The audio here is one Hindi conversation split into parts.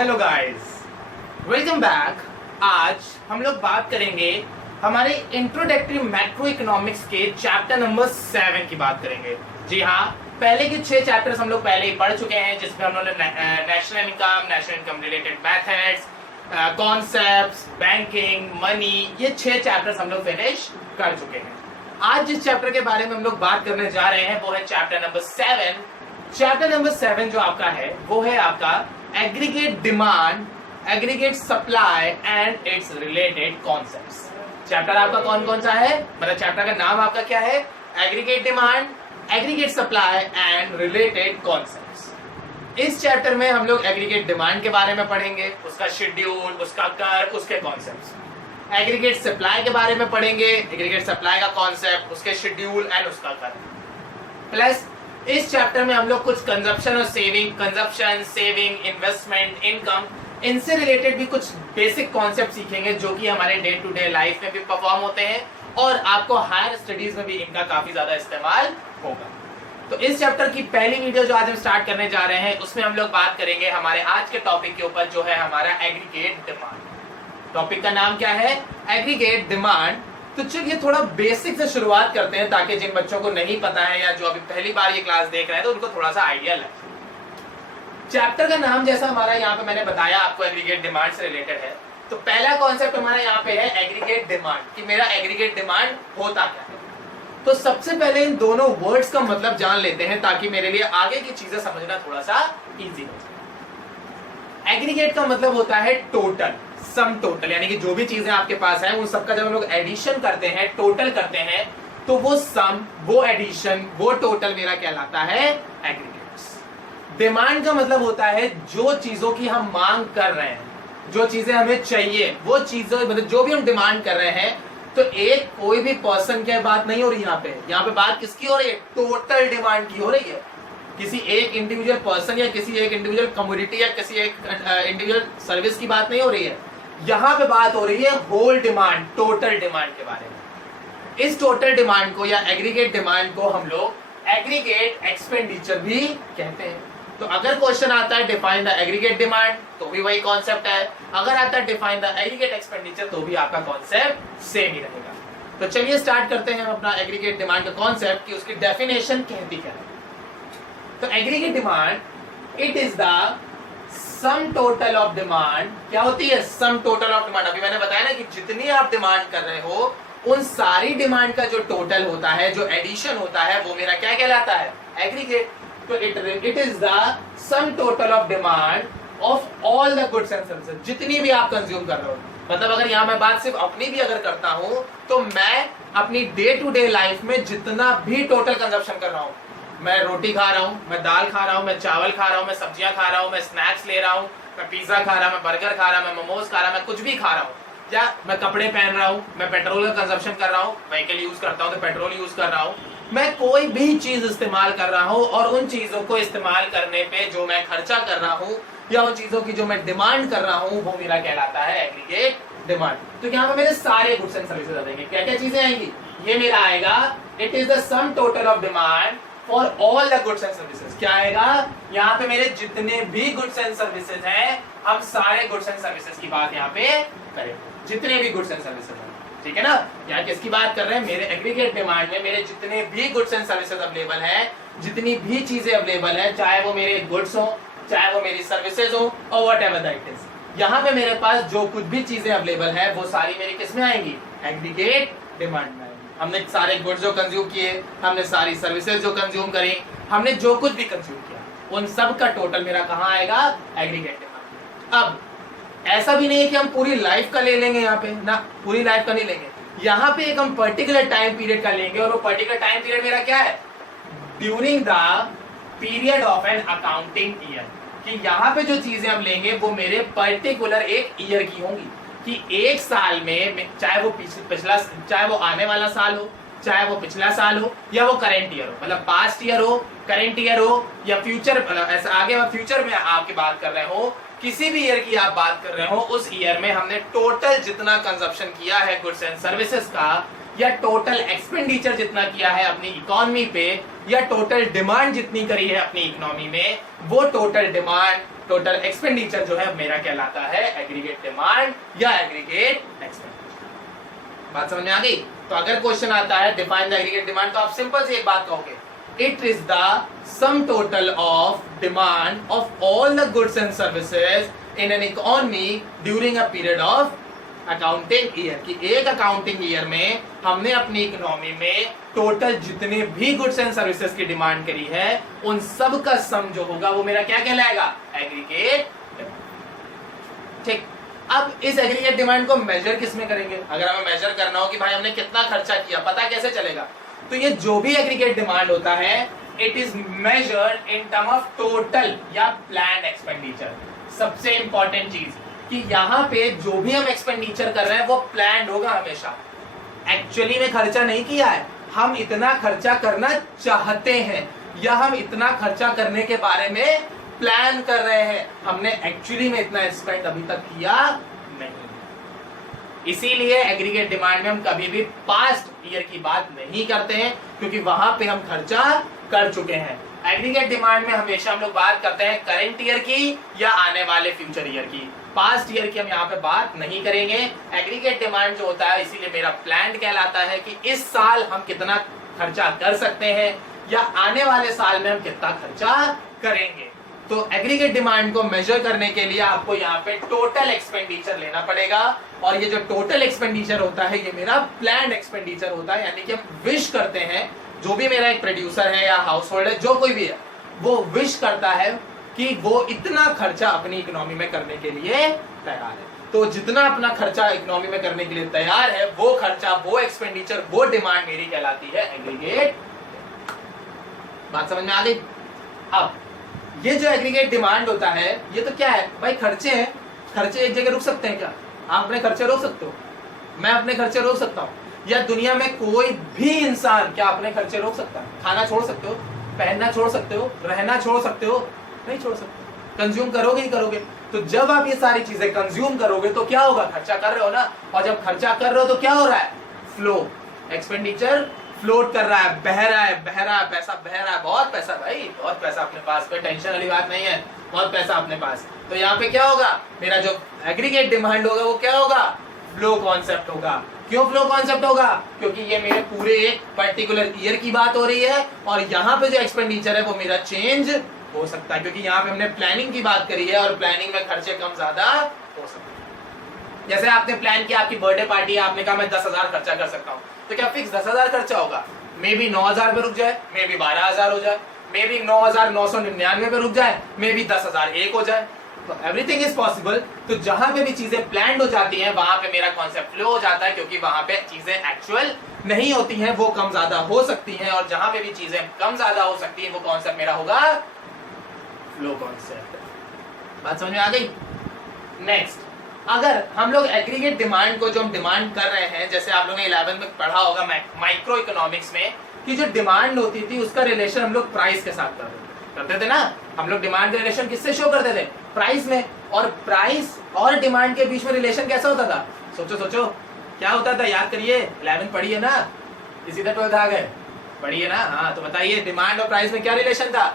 Hello guys, welcome back. आज हम लोग बात करेंगे हमारे इंट्रोडक्टरी मैक्रो इकोनॉमिक्स के चैप्टर नंबर 7 की बात करेंगे। जी हाँ, पहले के 6 चैप्टर्स हम लोग पहले ही पढ़ चुके हैं, जिसमें हम लोगों ने national income related methods, concepts, banking, money, ये 6 चैप्टर्स हम लोग फिनिश कर चुके हैं। आज जिस चैप्टर के बारे में हम लोग बात करने जा रहे हैं वो है चैप्टर नंबर 7। चैप्टर नंबर 7 जो आपका है वो है आपका aggregate demand, aggregate supply and it's related concepts. Chapter आपका कौन कौन सा है, मतलब चैप्टर का नाम आपका क्या है? Aggregate demand, aggregate supply and related concepts. इस चैप्टर में हम लोग एग्रीगेट डिमांड के बारे में पढ़ेंगे, उसका शेड्यूल, उसका कर्व, उसके कॉन्सेप्ट्स। एग्रीगेट सप्लाई के बारे में पढ़ेंगे, एग्रीगेट सप्लाई का कॉन्सेप्ट, उसके शेड्यूल एंड उसका कर्व। प्लस इस चैप्टर में हम लोग कुछ कंजप्शन और सेविंग, इन्वेस्टमेंट, इनकम, इनसे रिलेटेड भी कुछ बेसिक कॉन्सेप्ट सीखेंगे जो कि हमारे डे टू डे लाइफ में भी परफॉर्म होते हैं और आपको हायर स्टडीज में भी इनका काफी ज्यादा इस्तेमाल होगा। तो इस चैप्टर की पहली वीडियो जो आज हम स्टार्ट करने जा रहे हैं उसमें हम लोग बात करेंगे हमारे आज के टॉपिक के ऊपर, जो है हमारा एग्रीगेट डिमांड। टॉपिक का नाम क्या है? Aggregate demand. तो चलिए थोड़ा बेसिक से शुरुआत करते हैं ताकि जिन बच्चों को नहीं पता है या जो अभी पहली बार ये क्लास देख रहे हैं तो उनको थोड़ा सा आइडिया लगे। चैप्टर का नाम जैसा हमारा यहाँ पे मैंने बताया आपको एग्रीगेट डिमांड से रिलेटेड है, तो पहला कॉन्सेप्ट हमारा यहाँ पे है एग्रीगेट डिमांड, कि मेरा एग्रीगेट डिमांड होता क्या है। तो सबसे पहले इन दोनों वर्ड्स का मतलब जान लेते हैं ताकि मेरे लिए आगे की चीजें समझना थोड़ा सा इजी हो जाए। एग्रीगेट का मतलब होता है टोटल, सम टोटल, यानी कि जो भी चीजें आपके पास है उन सबका जब हम लोग एडिशन करते हैं, टोटल करते हैं, तो वो सम, वो एडिशन, वो टोटल मेरा कहलाता है एग्रीगेट्स। डिमांड का मतलब होता है जो चीजों की हम मांग कर रहे हैं, जो चीजें हमें चाहिए, वो चीजें, मतलब जो भी हम डिमांड कर रहे हैं। तो एक कोई भी पर्सन की बात नहीं हो रही यहाँ पे बात किसकी हो रही है? टोटल डिमांड की हो रही है। किसी एक इंडिविजुअल पर्सन या किसी एक इंडिविजुअल कम्युनिटी या किसी एक इंडिविजुअल सर्विस की बात नहीं हो रही है। यहाँ पे बात हो रही है होल डिमांड, टोटल डिमांड के बारे में। इस टोटल डिमांड को या एग्रीगेट डिमांड को हम लोग एग्रीगेट एक्सपेंडिचर भी कहते हैं। तो अगर क्वेश्चन आता है डिफाइन द एग्रीगेट डिमांड, तो भी वही कॉन्सेप्ट है। अगर आता है डिफाइन द एग्रीगेट एक्सपेंडिचर, तो भी आपका कॉन्सेप्ट सेम ही रहेगा। तो चलिए स्टार्ट करते हैं अपना एग्रीगेट डिमांड का कॉन्सेप्ट कि उसकी डेफिनेशन कहती क्या है। तो aggregate demand it is the sum total of demand. क्या होती है सम टोटल ऑफ डिमांड? अभी मैंने बताया ना कि जितनी आप डिमांड कर रहे हो उन सारी डिमांड का जो टोटल होता है, जो एडिशन होता है, वो मेरा क्या कहलाता है? एग्रीगेट। तो it is the sum total of demand of all the goods and services, जितनी भी आप कंज्यूम कर रहे हो। मतलब अगर यहाँ मैं बात सिर्फ अपनी भी अगर करता हूं तो मैं अपनी डे टू डे लाइफ में जितना भी टोटल कंजप्शन कर रहा हूं, मैं रोटी खा रहा हूँ, मैं दाल खा रहा हूँ, मैं चावल खा रहा हूँ, मैं सब्जियां खा रहा हूँ, मैं स्नैक्स ले रहा हूँ, मैं पिज्जा खा रहा हूँ, मैं बर्गर खा रहा हूँ, मैं मोमोज खा रहा हूँ, मैं कुछ भी खा रहा हूँ, या मैं कपड़े पहन रहा हूँ, मैं पेट्रोल का कंजप्शन कर रहा हूँ, व्हीकल यूज करता हूँ तो पेट्रोल यूज कर रहा हूँ, मैं कोई भी चीज इस्तेमाल कर रहा हूँ और उन चीजों को इस्तेमाल करने पे जो मैं खर्चा कर रहा हूँ या उन चीजों की जो मैं डिमांड कर रहा हूँ, वो मेरा कहलाता है एग्रीगेट डिमांड। तो यहाँ पे मेरे सारे गुड्स एंड सर्विसेज आ जाएंगे। क्या क्या चीजें आएंगी? ये मेरा आएगा it is the sum total of demand for all the goods and services. क्या आएगा? यहाँ पे मेरे जितने भी गुड्स एंड सर्विसेज हैं, हम सारे गुड्स एंड सर्विसेज की बात यहाँ पे करें, जितने भी गुड्स एंड सर्विसेज हैं, ठीक है ना। यहाँ किसकी बात कर रहे हैं? मेरे एग्रीगेट डिमांड में मेरे जितने भी गुड्स एंड सर्विसेज अवेलेबल हैं, जितनी भी चीजें अवेलेबल हैं, चाहे वो मेरे गुड्स हो, चाहे वो मेरी सर्विसेज हो, और वट एवर दैट इज, यहाँ पे मेरे पास जो कुछ भी चीजें अवेलेबल है वो सारी मेरी किस में आएंगी? एग्रीगेट डिमांड में। हमने सारे गुड्स जो कंज्यूम किए, हमने सारी सर्विसेज जो कंज्यूम करी, हमने जो कुछ भी कंज्यूम किया, उन सब का टोटल मेरा कहाँ आएगा? Aggregate demand. अब ऐसा भी नहीं है कि हम पूरी लाइफ का ले लेंगे यहाँ पे ना, पूरी लाइफ का नहीं लेंगे। यहाँ पे एक हम पर्टिकुलर टाइम पीरियड का लेंगे और वो पर्टिकुलर टाइम पीरियड मेरा क्या है? During the period of N accounting year. कि यहाँ पे जो चीजें हम लेंगे वो मेरे पर्टिकुलर एक ईयर की होंगी, कि एक साल में, चाहे वो पिछला, चाहे वो आने वाला साल हो, चाहे वो पिछला साल हो, या वो करेंट ईयर हो, मतलब पास्ट ईयर हो, करेंट ईयर हो, या फ्यूचर, ऐसा आगे फ्यूचर में आपकी बात कर रहे हो, किसी भी ईयर की आप बात कर रहे हो, उस ईयर में हमने टोटल जितना कंजप्शन किया है गुड्स एंड सर्विसेज का, या टोटल एक्सपेंडिचर जितना किया है अपनी इकोनॉमी पे, या टोटल डिमांड जितनी करी है अपनी इकोनॉमी में, वो टोटल डिमांड, टोटल एक्सपेंडिचर जो है मेरा कहलाता है एग्रीगेट डिमांड या एग्रीगेट एक्सपेंडिचर। बात समझ में आ गई? तो अगर क्वेश्चन आता है डिफाइन द एग्रीगेट डिमांड, तो आप सिंपल से एक बात कहोगे, it is the sum total of demand of all the goods and services in an economy during a period of accounting year. कि एक अकाउंटिंग ईयर में हमने अपनी इकोनॉमी में टोटल जितने भी गुड्स एंड सर्विसेज की डिमांड करी है उन सब का सम जो होगा वो मेरा क्या कहलाएगा? एग्रीगेट। ठीक, अब इस एग्रीगेट डिमांड को मेजर किस में करेंगे? अगर हमें मेजर करना हो कि भाई हमने कितना खर्चा किया, पता कैसे चलेगा? तो ये जो भी एग्रीगेट डिमांड होता है it is measured in term of total या प्लान्ड एक्सपेंडिचर। सबसे इंपॉर्टेंट चीज कि यहाँ पे जो भी हम एक्सपेंडिचर कर रहे हैं वो प्लान्ड होगा हमेशा। एक्चुअली में खर्चा नहीं किया है, हम इतना खर्चा करना चाहते हैं या हम इतना खर्चा करने के बारे में प्लान कर रहे हैं, हमने एक्चुअली में इतना स्पेंड अभी तक किया नहीं। इसीलिए एग्रीगेट डिमांड में हम कभी भी पास्ट ईयर की बात नहीं करते हैं क्योंकि वहां पे हम खर्चा कर चुके हैं। एग्रीगेट डिमांड में हमेशा हम लोग बात करते हैं करंट ईयर की या आने वाले फ्यूचर ईयर की, पास्ट ईयर की हम यहाँ पे बात नहीं करेंगे। एग्रीगेट डिमांड जो होता है इसीलिए मेरा प्लान कहलाता है कि इस साल हम कितना खर्चा कर सकते हैं या आने वाले साल में हम कितना खर्चा करेंगे। तो एग्रीगेट डिमांड को मेजर करने के लिए आपको यहाँ पे टोटल एक्सपेंडिचर लेना पड़ेगा, और ये जो टोटल एक्सपेंडिचर होता है ये मेरा प्लान्ड एक्सपेंडिचर होता है। यानी कि हम विश करते हैं, जो भी मेरा एक प्रोड्यूसर है या हाउस होल्ड है, जो कोई भी है, वो विश करता है कि वो इतना खर्चा अपनी इकोनॉमी में करने के लिए तैयार है। तो जितना अपना खर्चा इकोनॉमी में करने के लिए तैयार है वो खर्चा, वो एक्सपेंडिचर, वो डिमांड मेरी कहलाती है एग्रीगेट। बात समझ में आ गई? अब ये जो एग्रीगेट डिमांड होता है ये तो क्या है भाई? खर्चे हैं। खर्चे एक जगह रुक सकते हैं क्या? आप अपने खर्चे रोक सकते हो, मैं अपने खर्चे रोक सकता हूँ, या दुनिया में कोई भी इंसान क्या अपने खर्चे रोक सकता है? खाना छोड़ सकते हो, पहनना छोड़ सकते हो, रहना छोड़ सकते हो? नहीं छोड़ सकते। कंज्यूम करोगे ही करोगे। तो जब आप ये सारी चीजें कंज्यूम करोगे तो क्या होगा? खर्चा कर रहे हो ना, और जब खर्चा कर रहे हो तो क्या हो रहा है? फ्लो, एक्सपेंडिचर फ्लोट कर रहा है, बह रहा है, पैसा बह रहा है। बहुत पैसा भाई, बहुत पैसा अपने पास, कोई टेंशन वाली बात नहीं है, बहुत पैसा अपने पास। तो यहाँ पे क्या होगा? मेरा जो एग्रीगेट डिमांड होगा वो क्या होगा? फ्लो कॉन्सेप्ट होगा। क्यों फ्लो कॉन्सेप्ट होगा? क्योंकि ये मेरे पूरे एक पर्टिकुलर ईयर की बात हो रही है, और यहाँ पे जो एक्सपेंडिचर है वो मेरा चेंज हो सकता है, क्योंकि यहाँ पे हमने प्लानिंग की बात करी है और प्लानिंग में खर्चे कम ज्यादा हो सकते हैं। जैसे आपने प्लान किया आपकी बर्थडे पार्टी है, आपने कहा मैं 10,000 खर्चा कर सकता हूँ, तो क्या फिक्स 10,000 खर्चा होगा? मे बी 9,000 पे रुक जाए, मे बी 12,000 हो जाए, मे बी 9,999 पे रुक जाए, मे बी 10,001 हो जाए। तो एवरीथिंग इज पॉसिबल। तो जहां पे भी चीजें प्लान्ड हो जाती हैं वहां पे मेरा कॉन्सेप्ट फ्लो हो जाता है, क्योंकि वहां पे चीजें एक्चुअल नहीं होती हैं, वो कम ज्यादा हो सकती हैं, और जहां पे भी चीजें कम ज्यादा हो सकती हैं वो कॉन्सेप्ट मेरा होगा फ्लो कॉन्सेप्ट। बात समझ में आ गई? नेक्स्ट, अगर हम लोग एग्रीगेट डिमांड को जो हम डिमांड कर रहे हैं, जैसे आप लोगों ने 11 में पढ़ा होगा माइक्रो इकोनॉमिक्स में, कि जो डिमांड होती थी उसका रिलेशन हम लोग प्राइस के साथ करते थे ना। हम लोग डिमांड का रिलेशन किससे शो करते थे? प्राइस में। और प्राइस और डिमांड के बीच में रिलेशन कैसा होता था? सोचो सोचो क्या होता था, याद करिए। 11 पढ़ी है ना, इसी तरह 12 आ गए, पढ़ी है ना? हाँ, तो बताइए डिमांड और प्राइस में क्या रिलेशन था?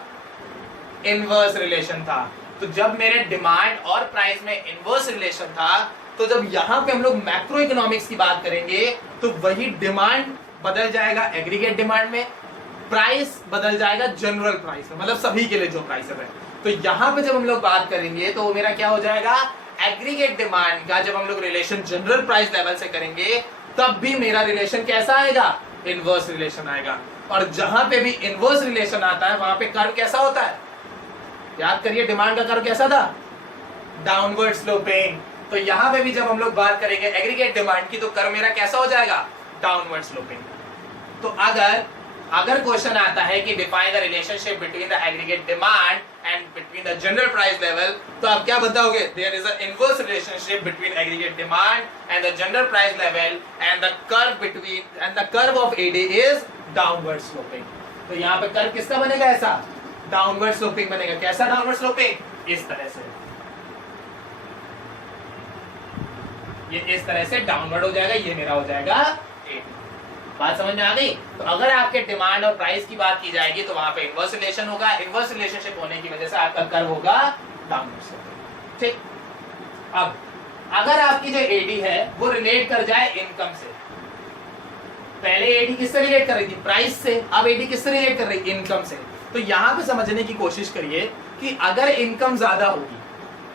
इनवर्स रिलेशन था। तो जब मेरे डिमांड और प्राइस में इनवर्स रिलेशन था, तो जब यहाँ पे हम लोग मैक्रो इकोनॉमिक्स की बात करेंगे तो वही डिमांड बदल जाएगा एग्रीगेट डिमांड में, प्राइस बदल जाएगा जनरल प्राइस में, मतलब सभी के लिए जो प्राइस है। तो यहाँ पे जब हम लोग बात करेंगे तो मेरा क्या हो जाएगा? एग्रीगेट डिमांड का जब हम लोग रिलेशन जनरल प्राइस लेवल से करेंगे तब भी मेरा रिलेशन कैसा आएगा? इनवर्स रिलेशन आएगा। और जहां पे भी इनवर्स रिलेशन आता है वहां पे कर्व कैसा होता है? याद करिए, डिमांड का कर्व कैसा था? Downward sloping. तो यहाँ पे भी जब हम लोग बात करेंगे एग्रीगेट डिमांड की तो कर्व मेरा कैसा हो जाएगा? Downward sloping. तो अगर क्वेश्चन आता है कि define the relationship between the aggregate demand and between the general price level, तो आप क्या बताओगे? There is a inverse relationship between aggregate demand and the general price level, and the curve of AD is downward sloping. तो यहाँ पे कर्व किसका बनेगा? ऐसा डाउनवर्ड स्लोपिंग बनेगा। कैसा डाउनवर्ड स्लोपिंग? इस तरह से, ये इस तरह से डाउनवर्ड हो जाएगा, ये मेरा हो जाएगा 8। बात समझ में आ गई? तो अगर आपके डिमांड और प्राइस की बात की जाएगी तो वहां पे इनवर्स रिलेशन होगा, इनवर्स रिलेशनशिप होने की वजह से आपका कर्व होगा डाउनवर्ड स्लोपिंग। ठीक, अब अगर आपकी जो एडी है वो रिलेट कर जाए इनकम से, पहले एडी किससे रिलेट कर रही थी? प्राइस से, अब एडी किससे रिलेट कर रही है? इनकम से। तो यहां पे समझने की कोशिश करिए कि अगर इनकम ज्यादा होगी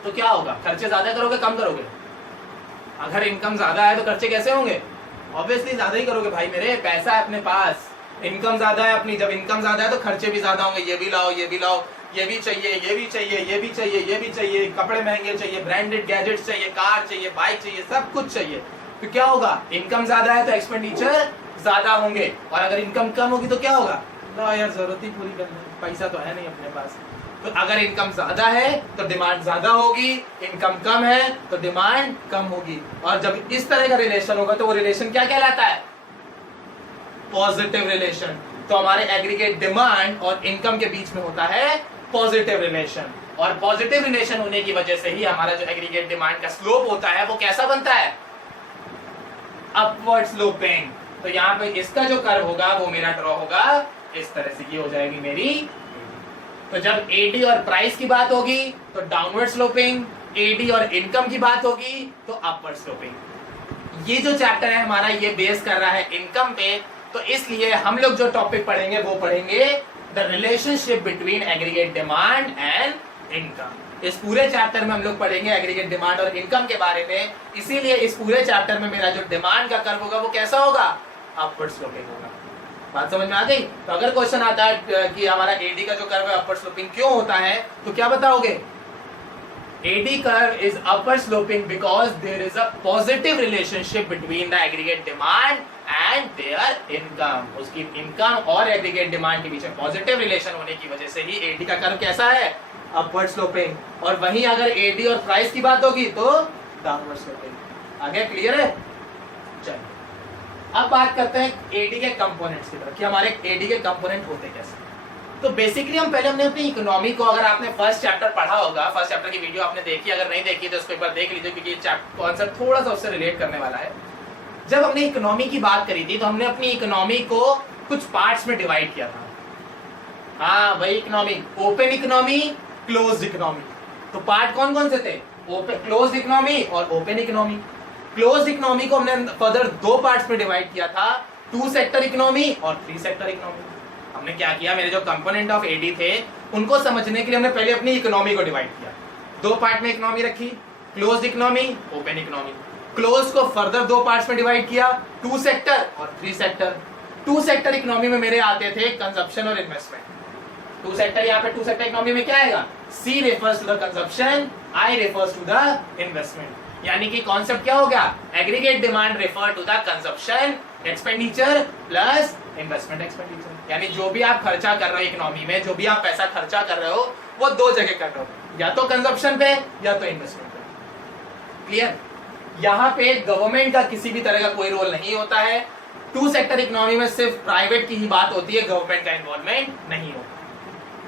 तो क्या होगा? खर्चे ज्यादा करोगे कम करोगे? अगर इनकम ज्यादा है तो खर्चे कैसे होंगे? ऑब्वियसली ज्यादा ही करोगे भाई मेरे, पैसा है अपने पास, इनकम ज्यादा है अपनी, जब इनकम ज्यादा है तो खर्चे भी ज्यादा होंगे, ये भी लाओ ये भी लाओ, ये भी चाहिए ये भी चाहिए ये भी चाहिए ये भी चाहिए, कपड़े महंगे चाहिए, ब्रांडेड गैजेट्स चाहिए, कार चाहिए, बाइक चाहिए, सब कुछ चाहिए। तो क्या होगा? इनकम ज्यादा है तो एक्सपेंडिचर ज्यादा होंगे, और अगर इनकम कम होगी तो क्या होगा? लो यार जरूरत ही पूरी करनी, पैसा तो है नहीं अपने पास। तो अगर इनकम ज्यादा है तो डिमांड ज्यादा होगी, इनकम कम है तो डिमांड कम होगी, और जब इस तरह का रिलेशन होगा तो वो रिलेशन क्या कहलाता है? Positive relation. तो हमारे एग्रीगेट डिमांड और इनकम के बीच में होता है पॉजिटिव रिलेशन, और पॉजिटिव रिलेशन होने की वजह से ही हमारा जो एग्रीगेट डिमांड का स्लोप होता है वो कैसा बनता है? Upward sloping. तो यहाँ पे इसका जो कर्व होगा वो मेरा ड्रॉ होगा इस तरह से, ये हो जाएगी मेरी। तो जब एडी और प्राइस की बात होगी तो डाउनवर्ड स्लोपिंग, एडी और इनकम की बात होगी तो अपवर्ड स्लोपिंग। ये जो चैप्टर है हमारा ये बेस कर रहा है इनकम पे, तो इसलिए हम लोग जो टॉपिक पढ़ेंगे वो पढ़ेंगे the relationship between aggregate demand and income. इस पूरे चैप्टर में हम लोग पढ़ेंगे एग्रीगेट डिमांड और इनकम के बारे में, इसीलिए इस पूरे चैप्टर में मेरा जो डिमांड का कर्व होगा वो कैसा होगा? अपवर्ड स्लोपिंग होगा। बात समझ में आ गई? तो अगर क्वेश्चन आता है कि हमारा एडी का जो कर्व है अपवर्ड स्लोपिंग क्यों होता है, तो क्या बताओगे? AD curve is upward sloping because there is a positive relationship between the aggregate demand and their income. उसकी इनकम और एग्रीगेट डिमांड के बीच में पॉजिटिव रिलेशन होने की वजह से ही एडी का कर्व कैसा है? Upward sloping. और वहीं अगर एडी और प्राइस की बात होगी तो डाउनवर्ड स्लोपिंग। आगे क्लियर है? चलिए अब बात करते हैं एडी के कंपोनेंट्स की तरफ कि हमारे एडी के कंपोनेंट होते कैसे। तो बेसिकली हमने अपनी इकोनॉमी को, अगर आपने फर्स्ट चैप्टर पढ़ा होगा, फर्स्ट चैप्टर की वीडियो आपने देखी, अगर नहीं देखी तो उसको एक बार देख लीजिए क्योंकि कॉन्सेप्ट थोड़ा सा उससे रिलेट करने वाला है। जब हमने इकोनॉमी की बात करी थी तो हमने अपनी इकोनॉमी को कुछ पार्ट्स में डिवाइड किया था। हाँ वही economy, open economy, closed economy. तो पार्ट कौन कौन से थे? ओपन, क्लोज्ड इकोनॉमी और ओपन इकोनॉमी। क्लोज्ड इकोनॉमी को हमने फर्दर दो पार्ट्स में डिवाइड किया था, 2 सेक्टर इकोनॉमी और 3 सेक्टर इकोनॉमी। हमने क्या किया, मेरे जो कंपोनेंट ऑफ एडी थे उनको समझने के लिए हमने पहले अपनी इकोनॉमी को डिवाइड किया, 2 पार्ट में इकोनॉमी रखी, closed economy, open economy. Close को फर्दर 2 पार्ट्स में डिवाइड किया, 2 सेक्टर और 3 सेक्टर। 2 सेक्टर इकोनॉमी में मेरे आते थे कंजप्शन और इन्वेस्टमेंट। 2 सेक्टर, यहाँ पे 2 सेक्टर इकोनॉमी में क्या आएगा? C refers to the consumption, I refers to the investment। यानी कि कॉन्सेप्ट क्या हो गया? Aggregate demand refer to the consumption expenditure plus investment expenditure. यानी जो भी आप खर्चा कर रहे हो इकोनॉमी में, जो भी आप पैसा खर्चा कर रहे हो वो 2 जगह कर रहे हो, या तो कंजप्शन पे या तो इन्वेस्टमेंट पे। क्लियर? यहाँ पे गवर्नमेंट का किसी भी तरह का कोई रोल नहीं होता है। 2 सेक्टर इकोनॉमी में सिर्फ प्राइवेट की ही बात होती है, गवर्नमेंट का इन्वॉल्वमेंट नहीं होता।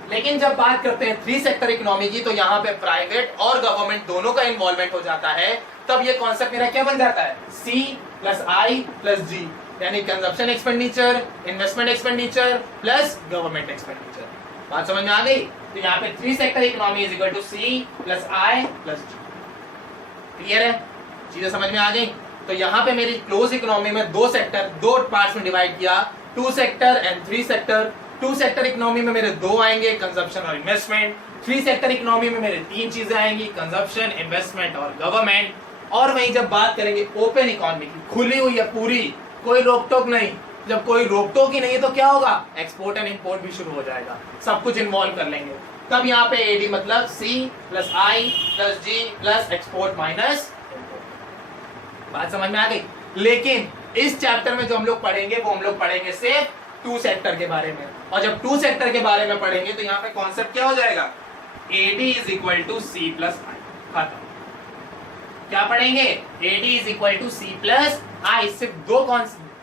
लेकिन जब बात करते हैं 3 सेक्टर इकोनॉमी की तो यहाँ पे प्राइवेट और गवर्नमेंट दोनों का इन्वॉल्वमेंट हो जाता है। तब ये कॉन्सेप्ट मेरा क्या बन जाता है? C plus I plus G, यानी consumption expenditure, investment expenditure plus government expenditure. बात समझ में आ गई? तो यहाँ पे 3 sector economy is equal to C plus I plus G। Clear है? चीजें समझ में आ गई? तो यहाँ पे मेरी क्लोज इकोनॉमी में 2 सेक्टर, 2 पार्ट्स में डिवाइड किया, 2 sector and 3 sector. 2 sector economy में मेरे 2 आएंगे, कंजप्शन और इन्वेस्टमेंट। 3 सेक्टर इकोनॉमी में मेरे 3 चीजें आएंगी, कंजप्शन, इन्वेस्टमेंट और गवर्नमेंट। और वहीं जब बात करेंगे ओपन इकोनॉमी की, खुली हुई है पूरी, कोई रोक टोक नहीं। जब कोई रोक टोक ही नहीं है तो क्या होगा? एक्सपोर्ट एंड इंपोर्ट भी शुरू हो जाएगा, सब कुछ इन्वॉल्व कर लेंगे। तब यहाँ पे एडी मतलब C plus I plus G plus export minus import. बात समझ में आ गई? लेकिन इस चैप्टर में जो हम लोग पढ़ेंगे वो हम लोग पढ़ेंगे सिर्फ 2 सेक्टर के बारे में। और जब 2 सेक्टर के बारे में पढ़ेंगे तो यहाँ पे कॉन्सेप्ट क्या हो जाएगा? AD is equal to C plus I। खत्म। क्या पढ़ेंगे? AD is equal to C plus I। सिर्फ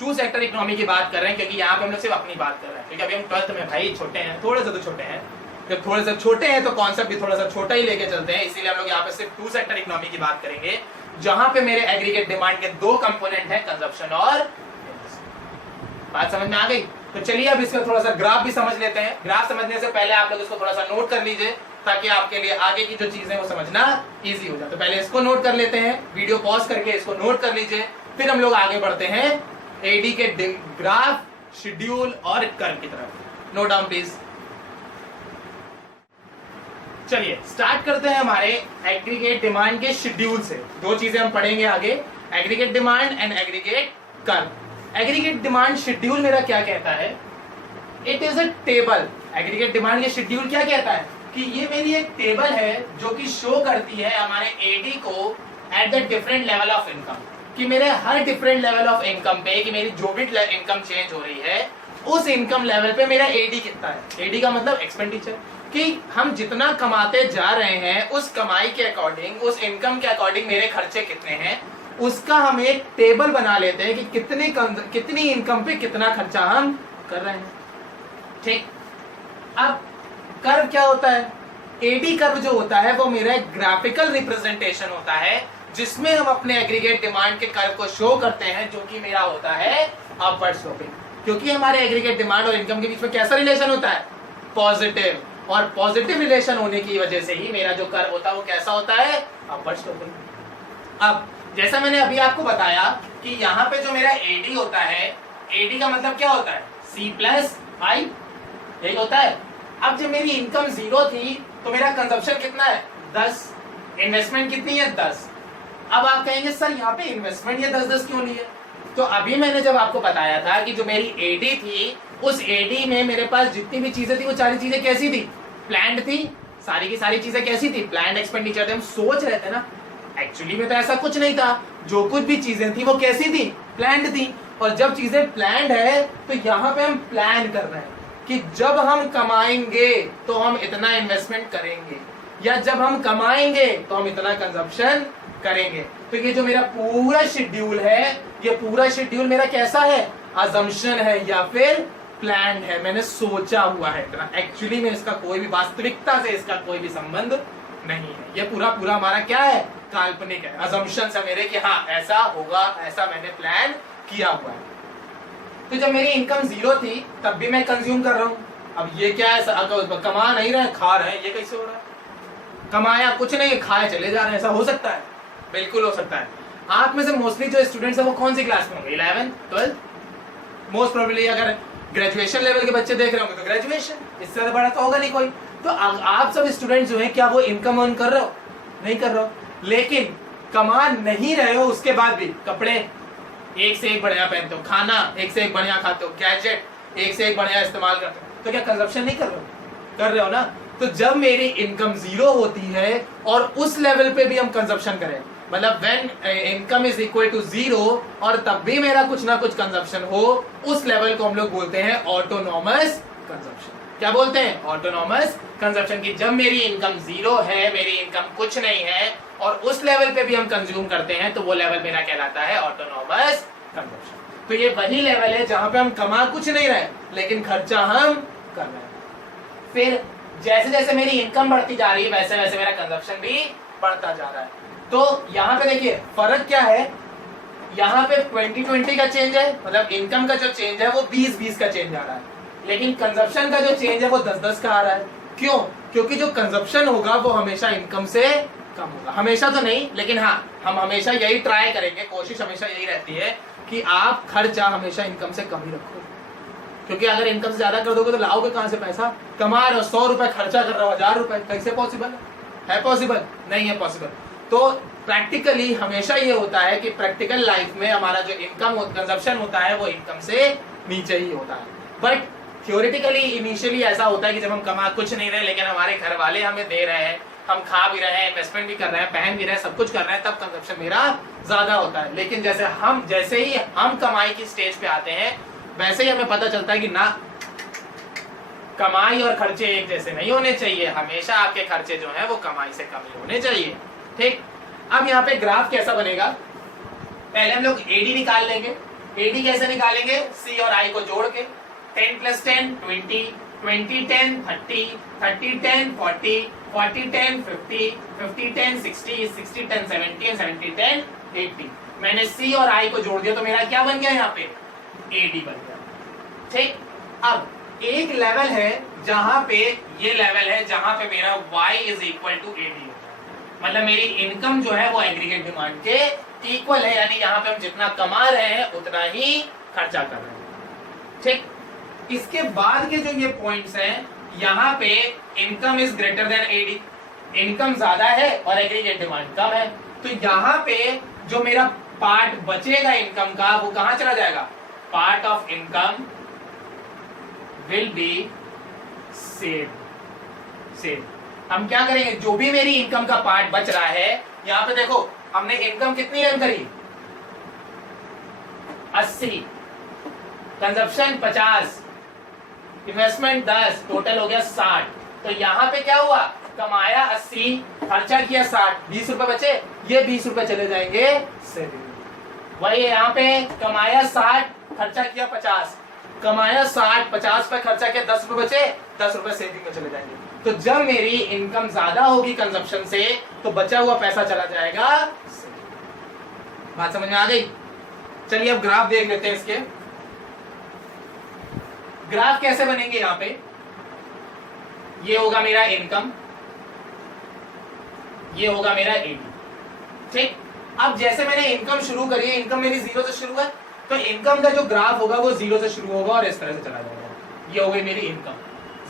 2 सेक्टर इकोनॉमी की बात कर रहे हैं क्योंकि यहाँ पे हम लोग सिर्फ अपनी बात कर रहे हैं, क्योंकि अभी हम 12th में भाई छोटे हैं, थोड़े से तो छोटे हैं। जब थोड़े से छोटे हैं तो कॉन्सेप्ट भी थोड़ा सा छोटा ही लेके चलते हैं, इसीलिए हम लोग यहाँ पे सिर्फ 2 सेक्टर इकोनॉमी की बात करेंगे, जहां पे मेरे एग्रीगेट डिमांड के 2 कंपोनेंट है, कंजप्शन और बात समझ में आ गई? तो चलिए अब इसका थोड़ा सा ग्राफ भी समझ लेते हैं। ग्राफ समझने से पहले आप लोग इसको थोड़ा सा नोट कर लीजिए ताकि आपके लिए आगे की जो चीजें वो समझना इजी हो जाए। तो पहले इसको नोट कर लेते हैं, वीडियो पॉज करके इसको नोट कर लीजिए, फिर हम लोग आगे बढ़ते हैं एडी के ग्राफ, शेड्यूल और कर्व की तरफ। Note down please. चलिए स्टार्ट करते हैं हमारे एग्रीगेट डिमांड के शेड्यूल से। दो चीजें हम पढ़ेंगे आगे, aggregate demand and aggregate curve. Aggregate demand schedule मेरा क्या कहता है? It is a table. Aggregate demand के शेड्यूल क्या कहता है कि ये मेरी एक टेबल है जो कि शो करती है हमारे एडी को at the different level of income, कि मेरे हर डिफरेंट लेवल ऑफ इनकम पे, कि मेरी जो भी इनकम चेंज हो रही है उस इनकम लेवल पे मेरा एडी कितना है। एडी का मतलब एक्सपेंडिचर, कि हम जितना कमाते जा रहे हैं उस कमाई के अकॉर्डिंग, उस इनकम के अकॉर्डिंग मेरे खर्चे कितने हैं, उसका हम एक टेबल बना लेते हैं कि कितनी इनकम पे कितना खर्चा हम कर रहे हैं। ठीक, अब कर्व क्या होता है? एडी कर्व जो होता है वो मेरा एक ग्राफिकल रिप्रेजेंटेशन होता है जिसमें हम अपने एग्रीगेट डिमांड के कर्व को शो करते हैं, जो कि मेरा होता है अपवर्ड स्लोपिंग। क्योंकि हमारे एग्रीगेट डिमांड और इनकम के बीच में कैसा रिलेशन होता है? पॉजिटिव। और पॉजिटिव रिलेशन होने की वजह से ही मेरा जो कर्व होता है वो कैसा होता है? Upward sloping. अब जैसा मैंने अभी आपको बताया कि यहाँ पे जो मेरा एडी होता है, एडी का मतलब क्या होता है? सी प्लस आई, यही होता है। अब जब मेरी इनकम 0 थी तो मेरा कंजप्शन कितना है? 10। इन्वेस्टमेंट कितनी है? 10। अब आप कहेंगे सर यहाँ पे इन्वेस्टमेंट ये 10-10 क्यों नहीं है? तो अभी मैंने जब आपको बताया था कि जो मेरी एडी थी, उस एडी में मेरे पास जितनी भी चीजें थी वो सारी चीजें कैसी थी? प्लान्ड थी। सारी की सारी चीजें कैसी थी? प्लान्ड एक्सपेंडिचर थे। हम सोच रहे थे ना, एक्चुअली में तो ऐसा कुछ नहीं था। जो कुछ भी चीजें थी वो कैसी थी? प्लान्ड थी। और जब चीजें प्लान्ड है तो यहाँ पे हम प्लान कर रहे हैं कि जब हम कमाएंगे तो हम इतना इन्वेस्टमेंट करेंगे, या जब हम कमाएंगे तो हम इतना कंजप्शन करेंगे। तो ये जो मेरा पूरा शेड्यूल है, ये पूरा शेड्यूल मेरा कैसा है? अजम्पशन है या फिर प्लान्ड है, मैंने सोचा हुआ है इतना। एक्चुअली में इसका कोई भी वास्तविकता से इसका कोई भी संबंध नहीं है। ये पूरा पूरा हमारा क्या है? काल्पनिक है। अजम्पशन है मेरे कि हाँ ऐसा होगा, ऐसा मैंने प्लान किया हुआ है। तो जब मेरी इनकम 0 थी तब भी मैं कंज्यूम कर रहा हूँ। अब ये क्या है? कमा नहीं रहे, खा रहे हैं। ये कैसे हो रहा है? कमाया कुछ नहीं, खाए चले जा रहे हैं। ऐसा हो सकता है? बिल्कुल हो सकता है। आप में से मोस्टली जो स्टूडेंट्स है वो कौन सी क्लास में होंगे? 11th 12th? मोस्ट प्रोबेबली अगर ग्रेजुएशन लेवल के बच्चे देख रहे होंगे तो ग्रेजुएशन, इससे बड़ा तो होगा नहीं कोई। तो आप सब स्टूडेंट जो है क्या वो इनकम अर्न कर रहे हो? नहीं कर रहे हो। लेकिन कमा नहीं रहे हो उसके बाद भी कपड़े एक से एक बढ़िया पहनते हो, खाना एक से एक बढ़िया खाते हो, गैजेट एक से एक बढ़िया इस्तेमाल करते हो, तो क्या कंजप्शन नहीं कर रहे हो? कर रहे हो ना। तो जब मेरी इनकम 0 होती है और उस लेवल पे भी हम कंजप्शन करें, मतलब when income is equal to 0 और तब भी मेरा कुछ ना कुछ कंजप्शन हो, उस लेवल को हम लोग बोलते हैं ऑटोनॉमस कंजप्शन। क्या बोलते हैं? Autonomous consumption. की जब मेरी इनकम 0 है, मेरी इनकम कुछ नहीं है और उस लेवल पे भी हम कंज्यूम करते हैं, तो वो लेवल मेरा कहलाता है ऑटोनॉमस कंजप्शन। तो ये वही लेवल है जहां पे हम कमा कुछ नहीं रहे लेकिन खर्चा हम कर रहे हैं। फिर जैसे जैसे मेरी इनकम बढ़ती जा रही है वैसे वैसे मेरा कंजप्शन भी बढ़ता जा रहा है। तो यहाँ पे देखिए फर्क क्या है, यहाँ पे 20-20 का चेंज है, मतलब इनकम का जो चेंज है वो 20-20 का चेंज आ रहा है, लेकिन कंजप्शन का जो चेंज है वो 10-10 का आ रहा है। क्यों? क्योंकि जो कंजप्शन होगा वो हमेशा इनकम से कम होगा। हमेशा तो नहीं, लेकिन हाँ हम हमेशा यही ट्राई करेंगे, कोशिश हमेशा यही रहती है कि आप खर्चा हमेशा इनकम से कम ही रखो। क्योंकि अगर इनकम से ज्यादा कर दोगे तो लाओगे कहाँ से पैसा? कमा रहे हो 100 रुपए, खर्चा कर रहे हो 1000 रुपए, कैसे पॉसिबल है? पॉसिबल नहीं है पॉसिबल। तो प्रैक्टिकली हमेशा ये होता है कि प्रैक्टिकल लाइफ में हमारा जो इनकम कंजप्शन होता है वो इनकम से नीचे ही होता है। बट थ्योरेटिकली इनिशियली ऐसा होता है कि जब हम कमा कुछ नहीं रहे लेकिन हमारे घर वाले हमें दे रहे हैं, हम खा भी रहे हैं, इन्वेस्टमेंट भी कर रहे हैं, पहन भी रहे हैं, सब कुछ कर रहे हैं, तब कंजप्शन मेरा ज्यादा होता है। लेकिन जैसे ही हम कमाई की स्टेज पे आते हैं वैसे ही हमें पता चलता है कि ना, कमाई और खर्चे एक जैसे नहीं होने चाहिए। हमेशा आपके खर्चे जो हैं वो कमाई से कम ही होने चाहिए। ठीक, अब यहाँ पे ग्राफ कैसा बनेगा? पहले हम लोग एडी निकाल लेंगे। एडी कैसे निकालेंगे? सी और आई को जोड़ के 10 + 10 20, 20 10 30, 30 10 40, 40 10 50, 50 10 60, 60 10 70, 70 10 80। मैंने सी और आई को जोड़ दिया तो मेरा क्या बन गया? यहाँ पे एडी बन गया। ठीक, अब एक लेवल है जहां पे, ये लेवल है जहां पे मेरा y is equal to AD, मतलब मेरी इनकम जो है वो एग्रीगेट डिमांड के इक्वल है, यानी यहाँ पे हम जितना कमा रहे हैं उतना ही खर्चा कर रहे हैं। ठीक, इसके बाद के जो ये पॉइंट्स हैं, यहाँ पे income is greater than AD, income ज्यादा है और एग्रीगेट डिमांड कम है, तो यहाँ पे जो मेरा पार्ट बचेगा इनकम का वो कहां चला जाएगा, part of income will be save. हम क्या करेंगे, जो भी मेरी इनकम का पार्ट बच रहा है, यहां पे देखो हमने इनकम कितनी अर्न करी, 80, कंजप्शन 50, इन्वेस्टमेंट 10, टोटल हो गया 60। तो यहां पे क्या हुआ, कमाया 80, खर्चा किया 60, 20 रुपए बचे, ये 20 रुपए चले जाएंगे सेविंग। वही यहाँ पे कमाया 60, खर्चा किया 50, कमाया 60, 50 पे खर्चा किया, 10 रुपए बचे, 10 रुपए सेविंग में चले जाएंगे। तो जब मेरी इनकम ज्यादा होगी कंजप्शन से, तो बचा हुआ पैसा चला जाएगा। बात समझ में आ गई? चलिए अब ग्राफ देख लेते हैं इसके। ग्राफ कैसे बनेंगे, यहां पे ये होगा मेरा इनकम, ये होगा मेरा AD। ठीक, अब जैसे मैंने इनकम शुरू करी है, इनकम मेरी 0 से शुरू है, तो इनकम का जो ग्राफ होगा वो 0 से शुरू होगा और इस तरह से चला जाएगा। ये हो गई मेरी इनकम,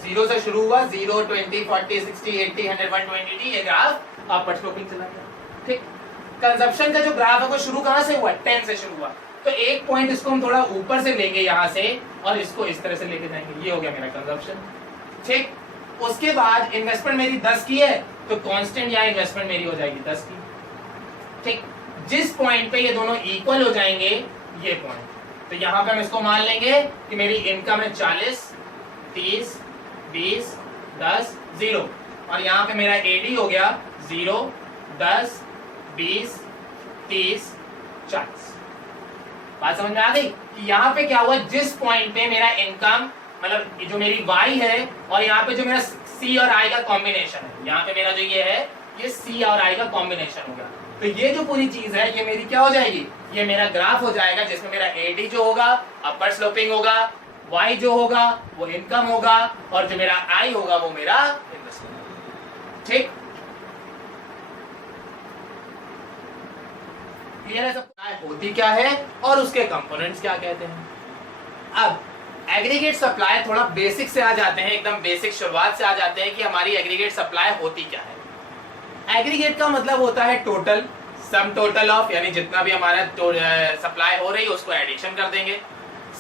0 से शुरू हुआ, 0, 20, 40, 60, 80, 100, 120, ये ग्राफ अपवर्ड स्लोपिंग चला गया। ठीक, कंजप्शन का जो ग्राफ है वो शुरू कहां से हुआ, 10 से शुरू हुआ, तो एक पॉइंट इसको हम थोड़ा ऊपर से लेंगे यहां से और इसको इस तरह से लेके जाएंगे, ये हो गया मेरा कंजप्शन। ठीक, उसके बाद इन्वेस्टमेंट मेरी 10 की है, तो कांस्टेंट या इन्वेस्टमेंट मेरी हो जाएगी 10 की। ठीक, जिस पॉइंट पे ये दोनों इक्वल हो जाएंगे, ये पॉइंट, तो यहां पे हम इसको मान लेंगे कि मेरी इनकम है 40, 30, 20, 10, 0, और यहाँ पे मेरा AD हो गया 0, 10, 20, 30, 40। बात समझ में आ गई कि यहाँ पे क्या हुआ, जिस पॉइंट पे मेरा इनकम, मतलब जो मेरी Y है और यहाँ पे जो मेरा C और I का कॉम्बिनेशन है, यहाँ पे मेरा जो ये है, ये C और I का कॉम्बिनेशन हो गया, तो ये जो पूरी चीज है ये मेरी क्या हो जाएगी, ये मेरा ग्राफ हो जाएगा, जिसमें मेरा AD जो होगा अपर स्लोपिंग होगा, Y जो होगा वो इनकम होगा, और जो मेरा I होगा वो मेरा इन्वेस्टमेंट। ठीक, क्लियर है सब? होती क्या है और उसके कंपोनेंट्स क्या कहते हैं। अब एग्रीगेट सप्लाई, थोड़ा बेसिक से आ जाते हैं, एकदम बेसिक शुरुआत से आ जाते हैं कि हमारी एग्रीगेट सप्लाई होती क्या है। एग्रीगेट का मतलब होता है टोटल, सम टोटल ऑफ, यानी जितना भी हमारा सप्लाई हो रही है उसको एडिशन कर देंगे।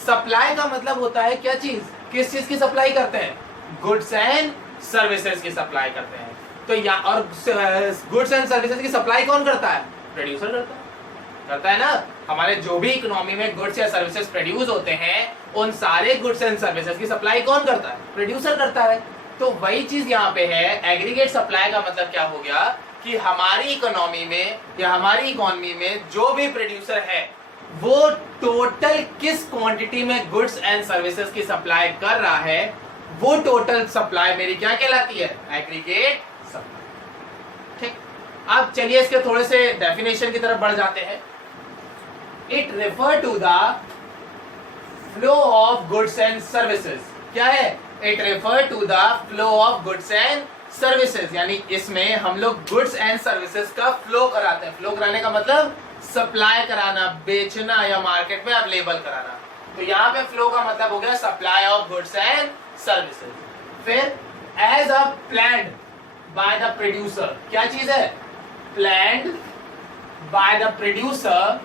सप्लाई का मतलब होता है क्या चीज, किस चीज की सप्लाई करते हैं, गुड्स एंड सर्विसेज की सप्लाई करते हैं। तो या और गुड्स एंड सर्विसेज की सप्लाई कौन करता है, प्रोड्यूसर करता है ना। हमारे जो भी इकोनॉमी में गुड्स या सर्विसेज प्रोड्यूस होते हैं, उन सारे गुड्स एंड सर्विसेज की सप्लाई कौन करता है, प्रोड्यूसर करता है। तो वही चीज यहाँ पे है, एग्रीगेट सप्लाई का मतलब क्या हो गया कि हमारी इकोनॉमी में या हमारी इकोनॉमी में जो भी प्रोड्यूसर है वो टोटल किस क्वांटिटी में गुड्स एंड सर्विसेज की सप्लाई कर रहा है, वो टोटल सप्लाई मेरी क्या कहलाती है, एग्रीगेट सप्लाई। ठीक, अब चलिए इसके थोड़े से डेफिनेशन की तरफ बढ़ जाते हैं। It refer to the flow of goods and services. क्या है, it refer to the flow of goods and services, यानी इसमें हम लोग गुड्स एंड सर्विसेज का फ्लो कराते हैं। फ्लो कराने का मतलब सप्लाई कराना, बेचना या मार्केट में अवेलेबल कराना। तो यहाँ पे फ्लो का मतलब हो गया supply of goods and services. फिर as a planned by the producer, क्या चीज है, planned by the producer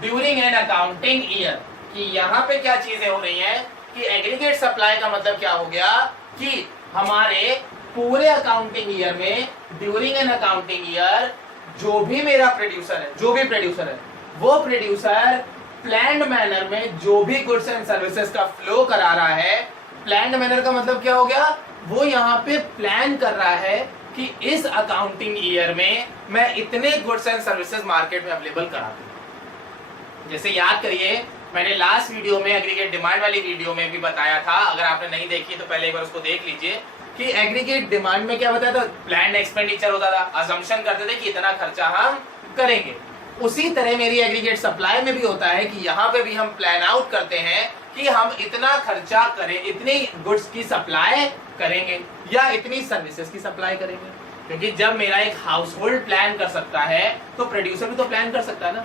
during an accounting year. कि यहाँ पे क्या चीजें हो रही हैं कि एग्रीगेट सप्लाई का मतलब क्या हो गया कि हमारे पूरे अकाउंटिंग ईयर में, ड्यूरिंग एन अकाउंटिंग ईयर, जो भी मेरा प्रोड्यूसर है, जो भी प्रोड्यूसर है, वो प्रोड्यूसर प्लान्ड मैनर में जो भी गुड्स एंड सर्विसेज का फ्लो करा रहा है। प्लान्ड मैनर का मतलब क्या हो गया, वो यहाँ पे प्लान कर रहा है कि इस अकाउंटिंग ईयर में मैं इतने गुड्स एंड सर्विसेज मार्केट में अवेलेबल करा दूं। जैसे याद करिए, मैंने लास्ट वीडियो में एग्रीगेट डिमांड वाली वीडियो में भी बताया था, अगर आपने नहीं देखी तो पहले एक बार उसको देख लीजिए, कि एग्रीगेट डिमांड में क्या बताया था, प्लान्ड एक्सपेंडिचर होता था, अजम्पशन करते थे कि इतना खर्चा हम करेंगे। उसी तरह मेरी एग्रीगेट सप्लाई में भी होता है कि यहाँ पे भी हम प्लान आउट करते हैं कि हम इतना खर्चा करें, इतनी गुड्स की सप्लाई करेंगे या इतनी सर्विसेज की सप्लाई करेंगे। क्योंकि जब मेरा एक हाउस होल्ड प्लान कर सकता है तो प्रोड्यूसर भी तो प्लान कर सकता है ना।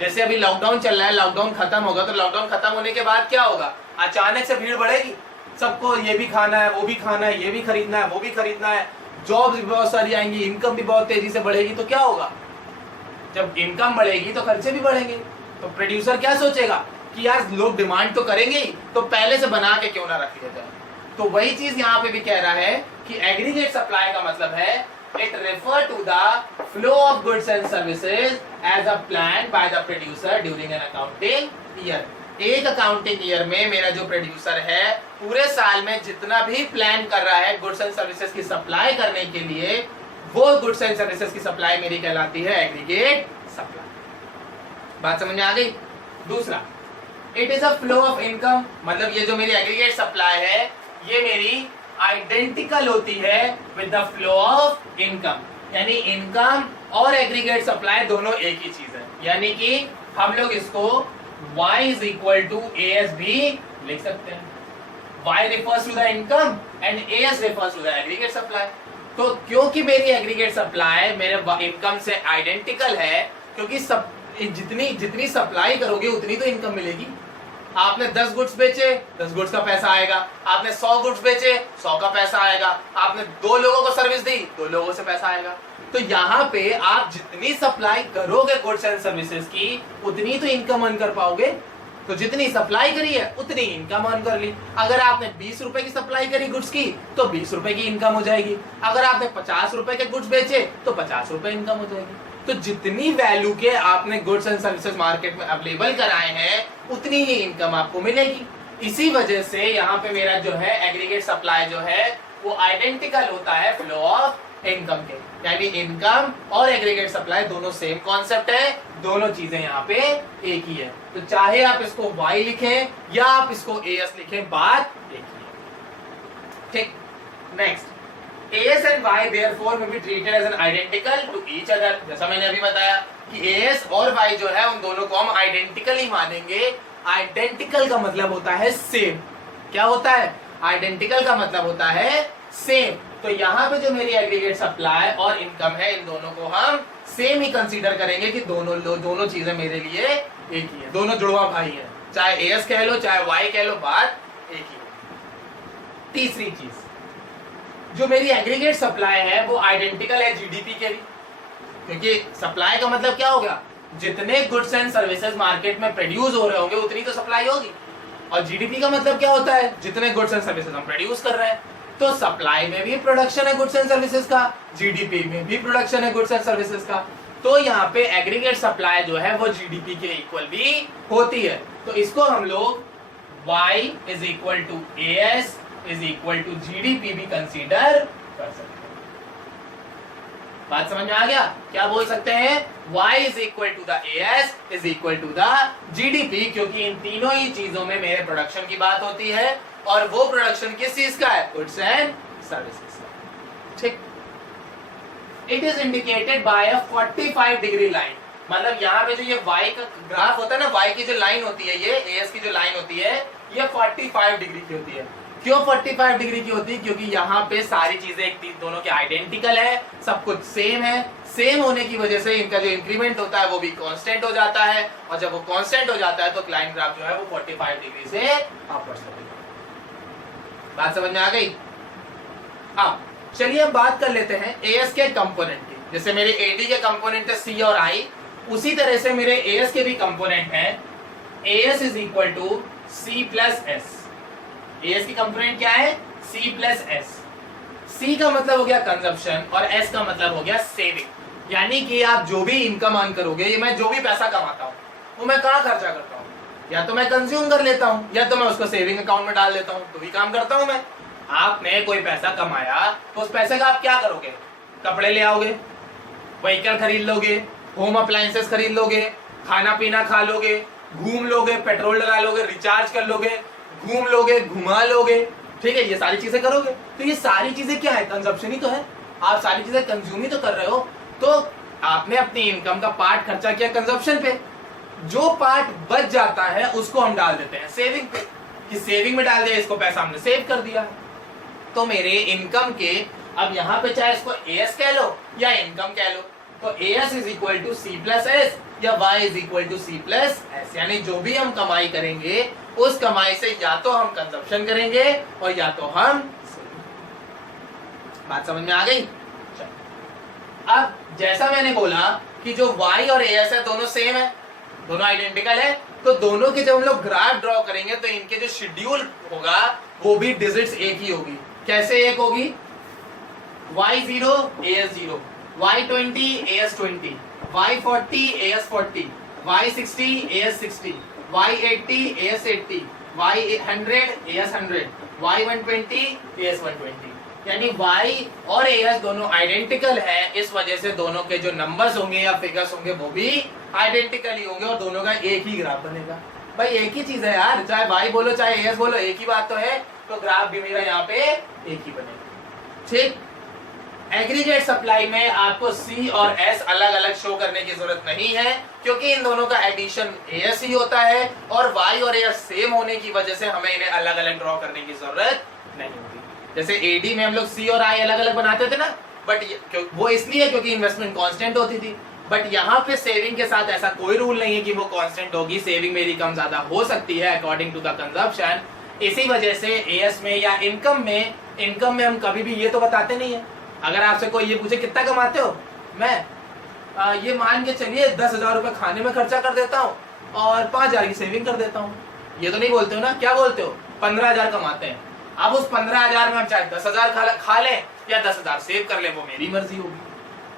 जैसे अभी लॉकडाउन चल रहा है, लॉकडाउन खत्म होगा तो लॉकडाउन खत्म होने के बाद क्या होगा, अचानक से भीड़ बढ़ेगी, सबको ये भी खाना है, वो भी खाना है, ये भी खरीदना है, वो भी खरीदना है, जॉब्स भी बहुत सारी आएंगी, इनकम भी बहुत तेजी से बढ़ेगी। तो क्या होगा, जब इनकम बढ़ेगी तो खर्चे भी बढ़ेंगे। तो प्रोड्यूसर क्या सोचेगा कि यार लोग डिमांड तो करेंगे ही, तो पहले से बना के क्यों ना रख लिया जाए। तो वही चीज यहाँ पे भी कह रहा है कि एग्रीगेट सप्लाई का मतलब है it refer to the flow of goods and services as a plan by the producer during an accounting year. एक अकाउंटिंग ईयर में मेरा जो प्रोड्यूसर है पूरे साल में जितना भी प्लान कर रहा है गुड्स एंड सर्विसेज की सप्लाई करने के लिए, वो गुड्स एंड सर्विसेज की सप्लाई मेरी कहलाती है एग्रीगेट सप्लाई। बात समझ में आ गई। दूसरा, it is a flow of income, मतलब ये जो मेरी एग्रीगेट सप्लाई है ये मेरी आइडेंटिकल होती है with the flow of income, यानी इनकम और एग्रीगेट सप्लाई दोनों एक ही चीज है। यानी कि हम लोग इसको y is equal to AS भी लिख सकते हैं। y refers to the income and AS refers to the aggregate supply। तो क्योंकि मेरी एग्रीगेट सप्लाई मेरे इनकम से आइडेंटिकल है, क्योंकि सब जितनी सप्लाई करोगे उतनी तो इनकम मिलेगी। आपने 10 गुड्स बेचे, 10 गुड्स का पैसा आएगा। आपने 100 गुड्स बेचे, 100 का पैसा आएगा। आपने 2 लोगों को सर्विस दी, 2 लोगों से पैसा आएगा। तो यहाँ पे आप जितनी सप्लाई करोगे गुड्स एंड सर्विसेज की उतनी तो इनकम अर्न कर पाओगे। तो जितनी सप्लाई करी है उतनी इनकम अर्न कर ली। अगर आपने 20 रुपए की सप्लाई करी गुड्स की तो 20 रुपए की इनकम हो जाएगी। अगर आपने 50 रुपए के गुड्स बेचे तो 50 रुपए इनकम हो जाएगी। तो जितनी वैल्यू के आपने गुड्स एंड सर्विसेज मार्केट में अवेलेबल कराए हैं उतनी ही इनकम आपको मिलेगी। इसी वजह से यहाँ पे मेरा जो है एग्रीगेट सप्लाई जो है वो आइडेंटिकल होता है फ्लो ऑफ इनकम के, यानी इनकम और एग्रीगेट सप्लाई दोनों सेम कॉन्सेप्ट है, दोनों चीजें यहाँ पे एक ही है। तो चाहे आप इसको y लिखें या आप इसको as लिखें, बात एक ही है। ठीक, next, as and y therefore may be treated as an identical to each other। जैसा मैंने अभी बताया कि as और y जो है उन दोनों को हम आइडेंटिकल ही मानेंगे। आइडेंटिकल का मतलब होता है सेम। क्या होता है? आइडेंटिकल का मतलब होता है सेम। तो यहाँ पे जो मेरी एग्रीगेट सप्लाई और इनकम है इन दोनों को हम सेम ही कंसीडर करेंगे कि दोनों चीजें मेरे लिए एक ही है, दोनों जुड़वा भाई है। चाहे एस कह लो चाहे वाई कह लो, बात एक ही है। तीसरी चीज, जो मेरी एग्रीगेट सप्लाई है वो आइडेंटिकल है जीडीपी के भी, क्योंकि सप्लाई का मतलब क्या होगा, जितने गुड्स एंड सर्विसेज मार्केट में प्रोड्यूस हो रहे होंगे उतनी तो सप्लाई होगी। और जीडीपी का मतलब क्या होता है, जितने गुड्स एंड सर्विसेज हम प्रोड्यूस कर रहे हैं। तो सप्लाई में भी प्रोडक्शन है गुड्स एंड सर्विसेज का, जीडीपी में भी प्रोडक्शन है गुड्स एंड सर्विसेज का। तो यहाँ पे एग्रीगेट सप्लाई जो है वो जीडीपी के इक्वल भी होती है। तो इसको हम लोग y is equal to AS is equal to GDP भी कंसीडर कर सकते हैं। बात समझ में आ गया? क्या बोल सकते हैं? y is equal to the AS is equal to the GDP, क्योंकि इन तीनों ही चीजों में मेरे प्रोडक्शन की बात होती है और वो प्रोडक्शन किस चीज का है? गुड्स एंड सर्विसेज का। ठीक, it is indicated by a 45 degree line. मतलब यहाँ पे जो ये y का ग्राफ होता है ना, y की जो लाइन होती है, ये AS की जो लाइन होती है ये 45 डिग्री की होती है। क्यों 45 डिग्री की होती है? क्योंकि यहाँ पे सारी चीजें एक दोनों के आइडेंटिकल है, सब कुछ सेम है। सेम होने की वजह से इनका जो इंक्रीमेंट होता है वो भी कांस्टेंट हो जाता है, और जब वो कांस्टेंट हो जाता है तो लाइन ग्राफ जो है वो 45 डिग्री से अपवर्ड्स होगा। बात समझ में आ गई? अब चलिए अब बात कर लेते हैं एएस के कंपोनेंट की। जैसे मेरे एडी के कंपोनेंट है सी और आई, उसी तरह से मेरे एएस के भी कंपोनेंट हैं। AS is equal to C plus S. AS की कंपोनेंट क्या है? सी प्लस एस। सी का मतलब हो गया कंजप्शन और एस का मतलब हो गया सेविंग। यानी कि आप जो भी इनकम अर्न करोगे, ये मैं जो भी पैसा कमाता हूँ वो मैं कहाँ खर्चा करता हूँ? या तो मैं कंज्यूम कर लेता हूँ या तो मैं उसको सेविंग अकाउंट में डाल लेता हूँ। तो भी काम करता हूँ मैं। आपने कोई पैसा कमाया तो उस पैसे का आप क्या करोगे? कपड़े ले आओगे, व्हीकल खरीद लोगे, होम अप्लायंसेस खरीद लोगे, खाना पीना खा लोगे, घूम लोगे, पेट्रोल लगा लोगे, रिचार्ज कर लोगे, घूम लोगे, घुमा लोगे। ठीक है, ये सारी चीजें करोगे। तो ये सारी चीजें क्या है? कंजप्शन ही तो है। आप सारी चीजें कंज्यूम ही तो कर रहे हो। तो आपने अपनी इनकम का पार्ट खर्चा किया कंजप्शन पे, जो पार्ट बच जाता है उसको हम डाल देते हैं सेविंग पे, कि सेविंग में डाल दिया, इसको पैसा हमने सेव कर दिया। तो मेरे इनकम के, अब यहाँ पे चाहे इसको एएस कह लो या इनकम कह लो, तो AS is equal to C plus S या Y is equal to C plus S, यानी जो भी हम कमाई करेंगे उस कमाई से या तो हम कंजप्शन करेंगे और या तो हम, बात समझ में आ गई। अब जैसा मैंने बोला कि जो y और as है दोनों सेम है, दोनों आइडेंटिकल है, तो दोनों के जब हम लोग ग्राफ ड्रॉ करेंगे तो इनके जो शेड्यूल होगा वो भी डिजिट्स एक ही होगी। कैसे एक होगी? y0 as 0, y20 as 20, y40 as 40, y60 as 60, y80 as 80, y100 as 100, y120 as 120। यानी y और as दोनों आइडेंटिकल है, इस वजह से दोनों के जो नंबर्स होंगे या फिगर्स होंगे वो भी आइडेंटिकल ही होंगे और दोनों का एक ही ग्राफ बनेगा। भाई एक ही चीज है यार, चाहे y बोलो चाहे as बोलो, एक ही बात तो है, तो ग्राफ भी मेरा यहाँ पे एक ही बनेगा। ठीक, एग्रीगेट सप्लाई में आपको C और S अलग अलग शो करने की जरूरत नहीं है, क्योंकि इन दोनों का एडिशन AS ही होता है और Y और AS सेम होने की वजह से हमें इन्हें अलग अलग ड्रॉ करने की जरूरत नहीं होती। जैसे AD में हम लोग C और I अलग अलग बनाते थे ना, बट वो इसलिए क्योंकि इन्वेस्टमेंट कांस्टेंट होती थी। बट यहाँ पे सेविंग के साथ ऐसा कोई रूल नहीं है कि वो कांस्टेंट होगी, सेविंग मेरी कम ज्यादा हो सकती है अकॉर्डिंग टू द कंजप्शन। इसी वजह से AS में या इनकम में हम कभी भी ये तो बताते नहीं है। अगर आपसे कोई ये पूछे कितना कमाते हो, मैं ये मान के चलिए 10,000 रुपए खाने में खर्चा कर देता हूँ और 5,000 की सेविंग कर देता हूँ, ये तो नहीं बोलते हो ना। क्या बोलते हो? 15,000 कमाते हैं। अब उस 15,000 में हम चाहे 10,000 खा लें या 10,000 सेव कर लें, वो मेरी मर्जी होगी।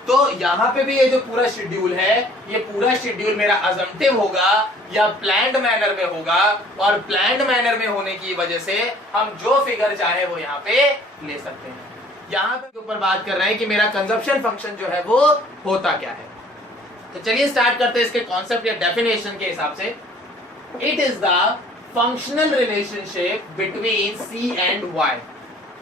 तो यहाँ पे भी ये जो पूरा शेड्यूल है, ये पूरा शेड्यूल मेरा अजम्पटिव होगा या प्लान्ड मैनर में होगा, और प्लान्ड मैनर में होने की वजह से हम जो फिगर चाहे वो यहाँ पे ले सकते हैं। यहाँ पे ऊपर बात कर रहे हैं कि मेरा कंजप्शन फंक्शन जो है वो होता क्या है। तो चलिए स्टार्ट करते हैं इसके कॉन्सेप्ट या डेफिनेशन के हिसाब से। It is the functional relationship between C and Y।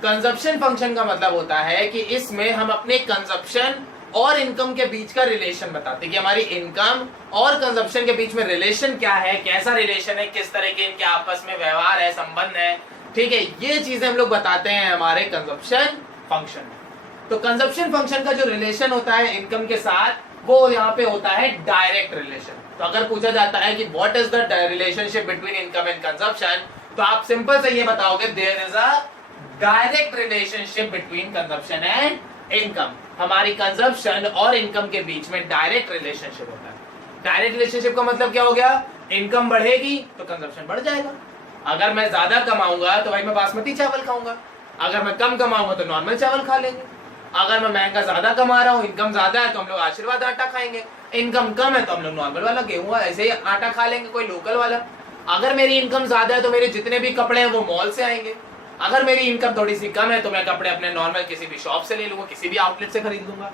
Consumption function का मतलब होता है कि इसमें हम अपने कंजप्शन और इनकम के बीच का रिलेशन बताते हैं कि हमारी इनकम और कंजप्शन के बीच में रिलेशन क्या है, कैसा रिलेशन है, किस तरह के इनके आपस में व्यवहार है, संबंध है। ठीक है, ये चीजें हम लोग बताते हैं हमारे कंजप्शन फंक्शन में। तो कंजप्शन फंक्शन का जो रिलेशन होता है इनकम के साथ, वो यहाँ पे होता है डायरेक्ट रिलेशन। तो अगर पूछा जाता है कि what is the relationship between income and consumption, तो आप सिंपल से ये बताओगे there is a direct relationship between consumption and income. हमारी कंजप्शन और इनकम के बीच में डायरेक्ट रिलेशनशिप होता है। डायरेक्ट रिलेशनशिप का मतलब क्या हो गया? इनकम बढ़ेगी तो कंजप्शन बढ़ जाएगा। अगर मैं ज्यादा कमाऊंगा तो भाई मैं बासमती चावल खाऊंगा, अगर मैं कम कमाऊंगा तो नॉर्मल चावल खा लेंगे। अगर मैं महंगा ज्यादा कमा रहा हूँ, इनकम ज्यादा है, तो हम लोग आशीर्वाद आटा खाएंगे। इनकम कम है तो हम लोग नॉर्मल वाला गेहूं ऐसे ही आटा खा लेंगे, कोई लोकल वाला। अगर मेरी इनकम ज्यादा है तो मेरे जितने भी कपड़े हैं वो मॉल से आएंगे। अगर मेरी इनकम थोड़ी सी कम है तो मैं कपड़े अपने नॉर्मल किसी भी शॉप से ले लूंगा, किसी भी आउटलेट से खरीद लूंगा।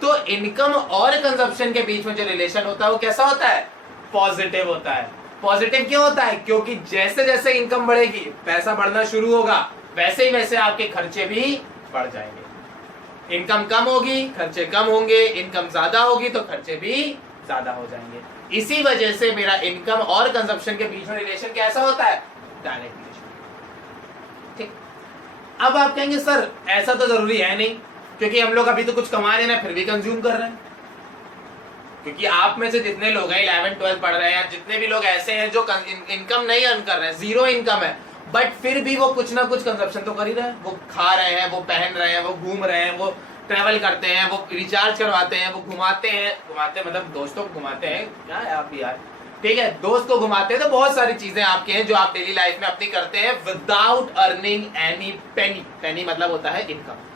तो इनकम और कंजप्शन के बीच में जो रिलेशन होता है वो कैसा होता है? पॉजिटिव होता है। पॉजिटिव क्यों होता है? क्योंकि जैसे जैसे इनकम बढ़ेगी, पैसा बढ़ना शुरू होगा, वैसे ही वैसे आपके खर्चे भी बढ़ जाएंगे। इनकम कम होगी, खर्चे कम होंगे, इनकम ज्यादा होगी तो खर्चे भी ज्यादा हो जाएंगे। इसी वजह से मेरा इनकम और कंजप्शन के बीच में रिलेशन कैसा होता है? Direct relation. ठीक, अब आप कहेंगे सर ऐसा तो जरूरी है नहीं, क्योंकि हम लोग अभी तो कुछ कमा रहे हैं फिर भी कंज्यूम कर रहे हैं। क्योंकि आप में से जितने लोग हैं 11-12 पढ़ रहे हैं, जितने भी लोग ऐसे हैं जो इनकम नहीं अर्न कर रहे हैं, जीरो इनकम है, बट फिर भी वो कुछ ना कुछ कंजप्शन तो कर ही रहे हैं। वो खा रहे हैं, वो पहन रहे हैं, वो घूम रहे हैं, वो ट्रैवल करते हैं, वो रिचार्ज करवाते हैं, वो घुमाते मतलब दोस्तों को घुमाते हैं। क्या है आप भी यार, ठीक है, दोस्त को घुमाते हैं। तो बहुत सारी चीजें आपके हैं जो आप डेली लाइफ में अपनी करते हैं विदाउट अर्निंग एनी पेनी। पेनी मतलब होता है इनकम।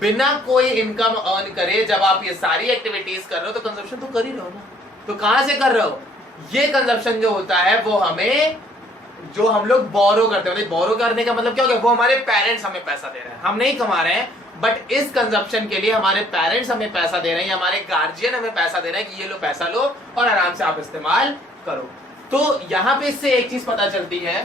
बिना कोई इनकम अर्न करे जब आप ये सारी एक्टिविटीज कर रहे हो तो कंजप्शन तो कर ही रहे हो ना। तो कहां से कर रहे हो? ये कंजप्शन जो होता है वो हमें, जो हम लोग बोरो करते हैं, बोरो करने का मतलब क्या हो गया? वो हमारे पेरेंट्स हमें पैसा दे रहे हैं, हम नहीं कमा रहे हैं, बट इस कंजप्शन के लिए हमारे पेरेंट्स हमें पैसा दे रहे हैं, हमारे गार्जियन हमें पैसा दे रहे हैं कि ये लो पैसा लो और आराम से आप इस्तेमाल करो। तो यहाँ पे इससे एक चीज पता चलती है,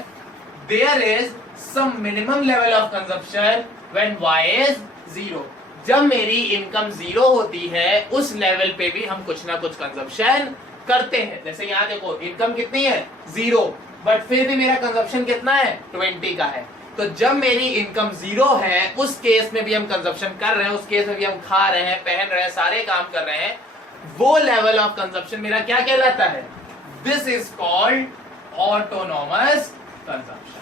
there is some minimum level of consumption when y is 0। जब मेरी इनकम जीरो होती है उस लेवल पे भी हम कुछ ना कुछ कंजप्शन करते हैं। जैसे यहाँ देखो इनकम कितनी है 0, बट फिर भी मेरा कंजप्शन कितना है 20 का है। तो जब मेरी इनकम 0 है उस केस में भी हम कंजप्शन कर रहे हैं, उस केस में भी हम खा रहे हैं, पहन रहे हैं, सारे काम कर रहे हैं, वो लेवल ऑफ कंजप्शन मेरा क्या कहलाता है? This is called autonomous consumption.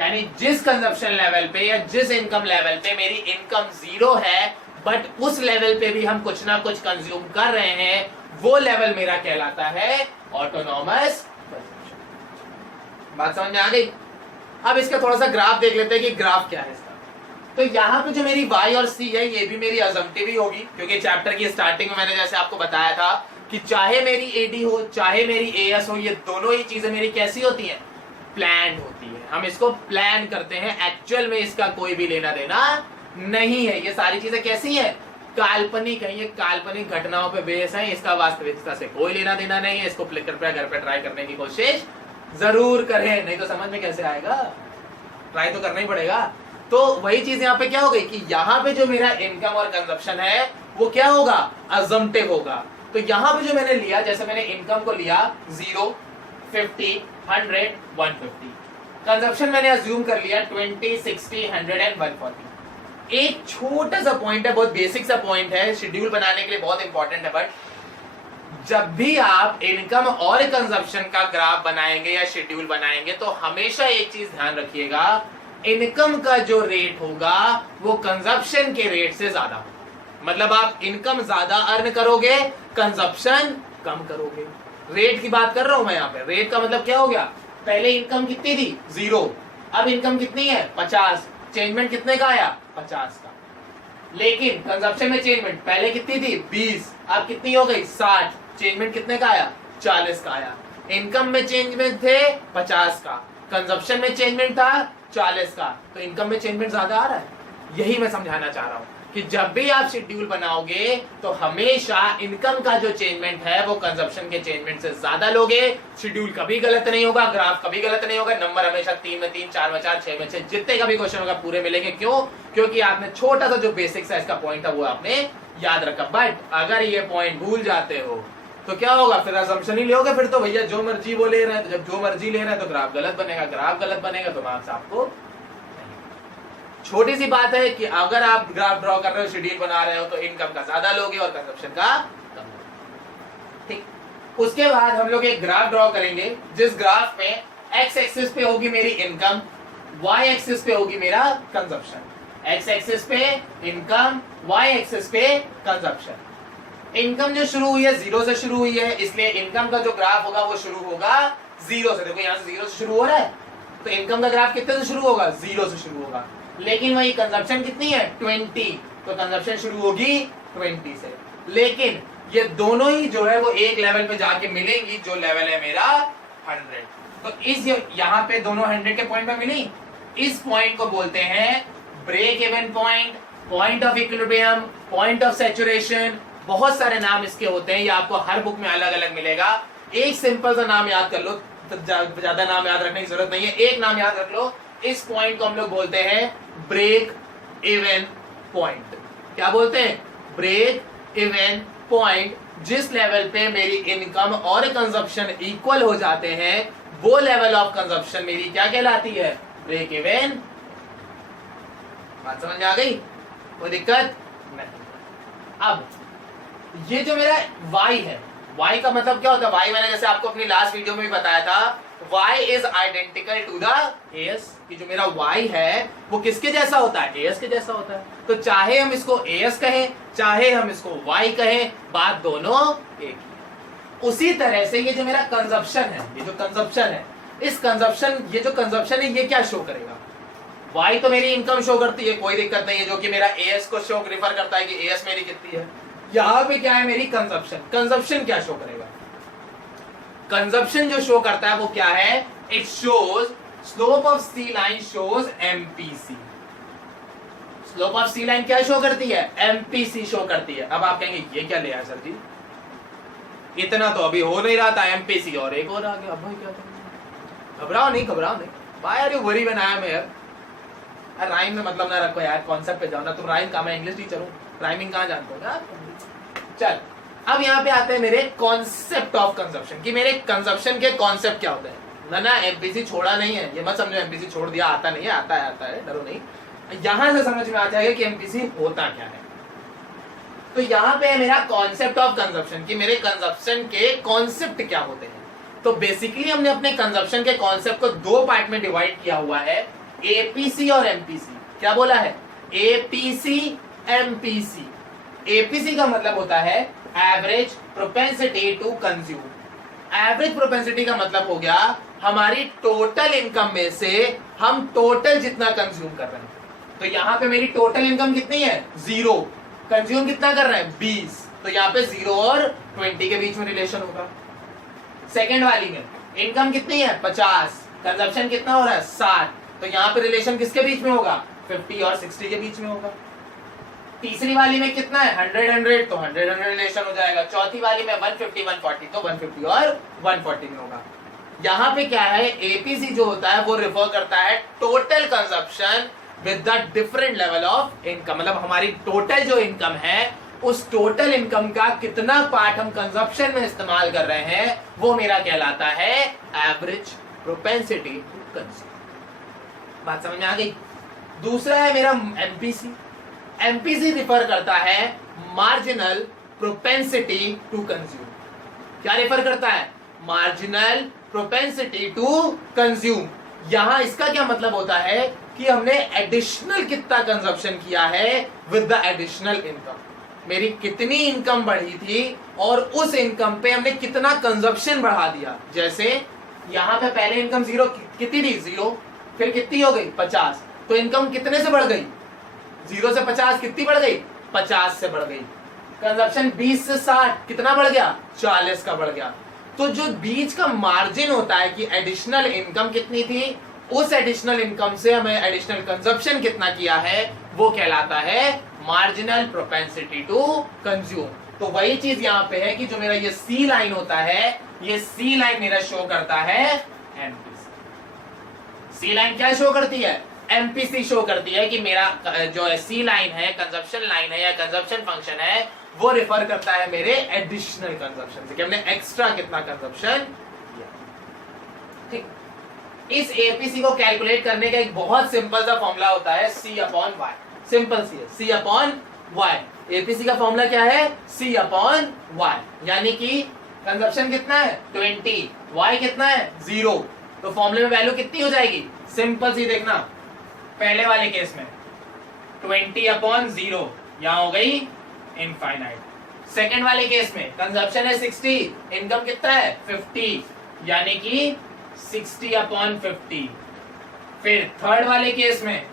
यानी जिस कंजप्शन लेवल पे या जिस इनकम लेवल पे मेरी इनकम 0 है बट उस लेवल पे भी हम कुछ ना कुछ कंज्यूम कर रहे हैं, वो लेवल मेरा कहलाता है ऑटोनॉमस कंजप्शन। बात समझ में आ गई? अब इसका थोड़ा सा ग्राफ देख लेते हैं कि ग्राफ क्या है इसका। तो यहाँ पे जो मेरी y और c है ये भी मेरी अजम्पटिव ही होगी, क्योंकि चैप्टर की स्टार्टिंग में मैंने जैसे आपको बताया था कि चाहे मेरी AD हो चाहे मेरी AS हो, ये दोनों ही चीजें मेरी कैसी होती हैं? प्लान होती है। हम इसको प्लान करते हैं, एक्चुअल में इसका कोई भी लेना देना नहीं है। ये सारी चीजें कैसी है? काल्पनिक है, ये काल्पनिक घटनाओं पे बेस है, इसका वास्तविकता से कोई लेना देना नहीं है। इसको कृपया घर पे ट्राई करने की कोशिश जरूर करें, नहीं तो समझ में कैसे आएगा? ट्राई तो करना ही पड़ेगा। तो वही चीज यहाँ पे क्या हो गई कि यहाँ पे जो मेरा इनकम और कंजप्शन है वो क्या होगा? अजम्पटिव होगा। तो यहाँ पे जो मैंने लिया, जैसे मैंने इनकम को लिया 0, 50, 100, 150, कंजप्शन मैंने अज्यूम कर लिया 20, 60, 100 एंड 140। एक छोटा सा पॉइंट है, बहुत बेसिक सा पॉइंट है, शेड्यूल बनाने के लिए बहुत इंपॉर्टेंट है, बट जब भी आप इनकम और कंजप्शन का ग्राफ बनाएंगे या शेड्यूल बनाएंगे तो हमेशा एक चीज ध्यान रखिएगा, इनकम का जो रेट होगा वो कंजप्शन के रेट से ज्यादा होगा। मतलब आप इनकम ज्यादा अर्न करोगे, कंजप्शन कम करोगे। रेट की बात कर रहा हूं मैं यहाँ पे। रेट का मतलब क्या हो गया? पहले इनकम कितनी थी? 0, अब इनकम कितनी है? 50, चेंजमेंट कितने का आया? 50 का। लेकिन कंजप्शन में चेंजमेंट पहले कितनी थी? 20, अब कितनी हो गई? 60, चेंजमेंट कितने का आया? 40 का आया। इनकम में चेंजमेंट थे 50 का, कंजप्शन में चेंजमेंट था 40 का, तो इनकम में चेंजमेंट ज्यादा आ रहा है। यही मैं समझाना चाह रहा हूं कि जब भी आप शेड्यूल बनाओगे तो हमेशा इनकम का जो चेंजमेंट है वो कंजप्शन के चेंजमेंट से ज्यादा लोगे। शेड्यूल कभी गलत नहीं होगा, ग्राफ कभी गलत नहीं होगा, नंबर हमेशा 3 में 3, 4 में 4, 6 में 6, जितने का भी क्वेश्चन होगा पूरे मिलेंगे। क्यों? क्योंकि आपने छोटा सा जो बेसिक्स है इसका पॉइंट था वो आपने याद रखा। बट अगर ये पॉइंट भूल जाते हो तो क्या होगा? फिर असम्पशन ही लोगे, फिर तो भैया जो मर्जी वो ले रहे हैं। तो जब जो मर्जी ले रहे हैं तो ग्राफ गलत बनेगा, ग्राफ गलत बनेगा तो मार्क्स आपको। छोटी सी बात है कि अगर आप ग्राफ ड्रॉ कर रहे हो, शेड्यूल बना रहे हो, तो इनकम का ज्यादा लोगे और कंजप्शन का कम। ठीक, उसके बाद हम लोग एक ग्राफ ड्रॉ करेंगे जिस ग्राफ में एक्स एक्सिस पे होगी मेरी इनकम, वाई एक्सिस पे होगी मेरा कंजप्शन। एक्स एक्सिस पे इनकम, वाई एक्सिस पे कंजप्शन। इनकम जो शुरू हुई है 0 से शुरू हुई है, इसलिए इनकम का जो ग्राफ होगा वो शुरू होगा 0 से। देखो यहाँ से 0 से शुरू हो रहा है, तो इनकम का ग्राफ कितने से शुरू होगा? 0 से शुरू होगा। लेकिन वही कंजप्शन कितनी है? 20, तो कंजप्शन शुरू होगी 20 से। लेकिन ये दोनों ही जो है वो एक लेवल पे जाके मिलेंगी, जो लेवल है मेरा 100। तो इस यहाँ पे दोनों 100 के पॉइंट पे मिली, इस पॉइंट को बोलते हैं break even point, point of equilibrium, point of saturation. बहुत सारे नाम इसके होते हैं, ये आपको हर बुक में अलग अलग मिलेगा। एक सिंपल सा नाम याद कर लो, तो ज्यादा नाम याद रखने की जरूरत नहीं है। एक नाम याद रख लो, इस पॉइंट को हम लोग बोलते हैं ब्रेक इवन पॉइंट। क्या बोलते हैं? Break even point. जिस लेवल पे मेरी इनकम और कंजप्शन इक्वल हो जाते हैं वो लेवल ऑफ कंजप्शन मेरी क्या कहलाती है? Break even. बात समझ में आ गई? कोई दिक्कत नहीं। अब ये जो मेरा y है, y का मतलब क्या होता है? y मैंने जैसे आपको अपनी लास्ट वीडियो में भी बताया था, y is identical to the as। कि जो मेरा y है वो किसके जैसा होता है? as के जैसा होता है। तो चाहे हम इसको as कहें चाहे हम इसको y कहें, बात दोनों एक ही। उसी तरह से ये जो मेरा कंजप्शन है, ये जो कंजप्शन है, इस कंजप्शन, ये जो कंजप्शन है ये क्या शो करेगा? y तो मेरी इनकम शो करती है, कोई दिक्कत नहीं है, जो कि मेरा as को शो रिफर करता है कि as मेरी कितनी है। यहां पे क्या है? मेरी कंजप्शन। कंजप्शन क्या शो करेगा? कंजप्शन जो शो करता है वो क्या है? It shows slope of C line shows MPC. Slope of C line क्या शो करती है? एमपीसी शो करती है। अब आप कहेंगे ये क्या लिया सर जी, इतना तो अभी हो नहीं रहा था, एमपीसी और एक और आ गया। अब भाई क्या था? घबराओ नहीं, घबराओ नहीं। Why are you worry when I am here? Rhyme में मतलब ना रखो यार, कॉन्सेप्ट पे जाओ ना। तुम राइम का, मैं इंग्लिश टीचर हूं, राइमिंग कहाँ जानते हो ना। चल अब यहाँ पे आते हैं मेरे कॉन्सेप्ट ऑफ कंजप्शन कि मेरे कंजप्शन के कॉन्सेप्ट क्या होते हैं। ना एमपीसी छोड़ा नहीं है, ये मत समझो एमपीसी छोड़ दिया, आता नहीं है, आता है, डरो नहीं। यहां से समझ में आ जाएगा कि एमपीसी होता क्या है। तो यहाँ पे है मेरा कॉन्सेप्ट ऑफ कंजप्शन कि मेरे कंजप्शन के कॉन्सेप्ट क्या होते हैं। तो बेसिकली हमने अपने कंजप्शन के कॉन्सेप्ट को दो पार्ट में डिवाइड किया हुआ है, एपीसी और एमपीसी। क्या बोला है? APC MPC. एपीसी का मतलब होता है average propensity to consume. Average propensity का मतलब हो गया हमारी टोटल इनकम में से हम टोटल जितना कंज्यूम कर रहे हैं। तो यहाँ पे मेरी टोटल इनकम कितनी है? 0। कंज्यूम कितना कर रहे हैं? 20। तो यहाँ पे 0 और 20 के बीच में रिलेशन होगा। सेकेंड वाली में इनकम कितनी है? 50। कंजप्शन कितना हो रहा है? 60। तो यहाँ पे रिलेशन किसके बीच में होगा? 50 और 60 के बीच में होगा। तीसरी वाली में कितना है? 100 तो 100 रिलेशन हो जाएगा। चौथी वाली में 150 140 तो 150 और 140 में होगा। यहाँ पे क्या है? एपीसी जो होता है वो रिफर करता है total consumption with the different level of income. मतलब हमारी टोटल जो इनकम है उस टोटल इनकम का कितना पार्ट हम कंजप्शन में इस्तेमाल कर रहे हैं वो मेरा कहलाता है एवरेज प्रोपेंसिटी टू कंज्यूम। बात समझ में आ गई? दूसरा है मेरा एमपीसी। एमपीसी रिफर करता है मार्जिनल प्रोपेंसिटी टू कंज्यूम। क्या रिफर करता है? Marginal propensity to consume. यहां इसका क्या मतलब होता है कि हमने एडिशनल कितना कंजप्शन किया है विद द एडिशनल इनकम। मेरी कितनी इनकम बढ़ी थी और उस इनकम पे हमने कितना कंजप्शन बढ़ा दिया। जैसे यहां पे पहले इनकम 0 कितनी थी? 0। फिर कितनी हो गई? 50। तो इनकम कितने से बढ़ गई? 0 से 50 कितनी बढ़ गई? 50 से बढ़ गई। कंजप्शन 20 से 60 कितना बढ़ गया? 40 का बढ़ गया। तो जो बीच का मार्जिन होता है कि एडिशनल इनकम कितनी थी, उस एडिशनल इनकम से हमें एडिशनल कंजप्शन कितना किया है वो कहलाता है मार्जिनल प्रोपेंसिटी टू कंज्यूम। तो वही चीज यहाँ पे है कि जो मेरा ये सी लाइन होता है, ये सी लाइन मेरा शो करता है एमपीसी। सी लाइन क्या शो करती है? एमपीसी शो करती है कि मेरा जो सी लाइन है, कंजप्शन लाइन है या कंजप्शन फंक्शन है, वो रिफर करता है मेरे एडिशनल कंजप्शन से कि हमने एक्स्ट्रा कितना कंजप्शन किया। ठीक। इस एपीसी को कैलकुलेट करने का एक बहुत सिंपल सा फॉर्मूला होता है C/Y। सिंपल सी है, C/Y। एपीसी का फॉर्मूला क्या है? C/Y। यानी कि कंजप्शन कितना है? 20, Y कितना है? 0। तो फॉर्मूले में वैल्यू कितनी हो जाएगी? सिंपल सी देखना, पहले वाले केस में 20/0 यहां हो गई इनफाइनाइट। सेकेंड वाले केस में कंजप्शन है 60, इनकम कितना है? 50, यानी कि 60/50। फिर थर्ड वाले केस में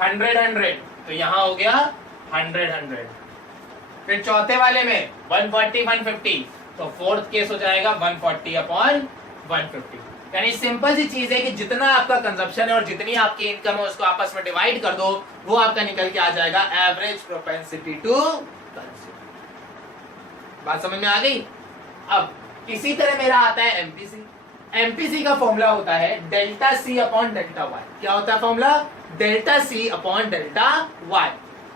100 तो यहां हो गया 100। फिर चौथे वाले में 140 150 तो फोर्थ केस हो जाएगा 140/150। यानी सिंपल सी चीज है कि जितना आपका कंजप्शन है और जितनी आपकी इनकम है उसको आपस में डिवाइड कर दो, वो आपका निकल के आ जाएगा एवरेज प्रोपेंसिटी टू कंज्यूम। बात समझ में आ गई? अब इसी तरह मेरा आता है एमपीसी। एमपीसी का फॉर्मूला होता है डेल्टा C/डेल्टा Y। क्या होता है फॉर्मूला? डेल्टा C/डेल्टा Y।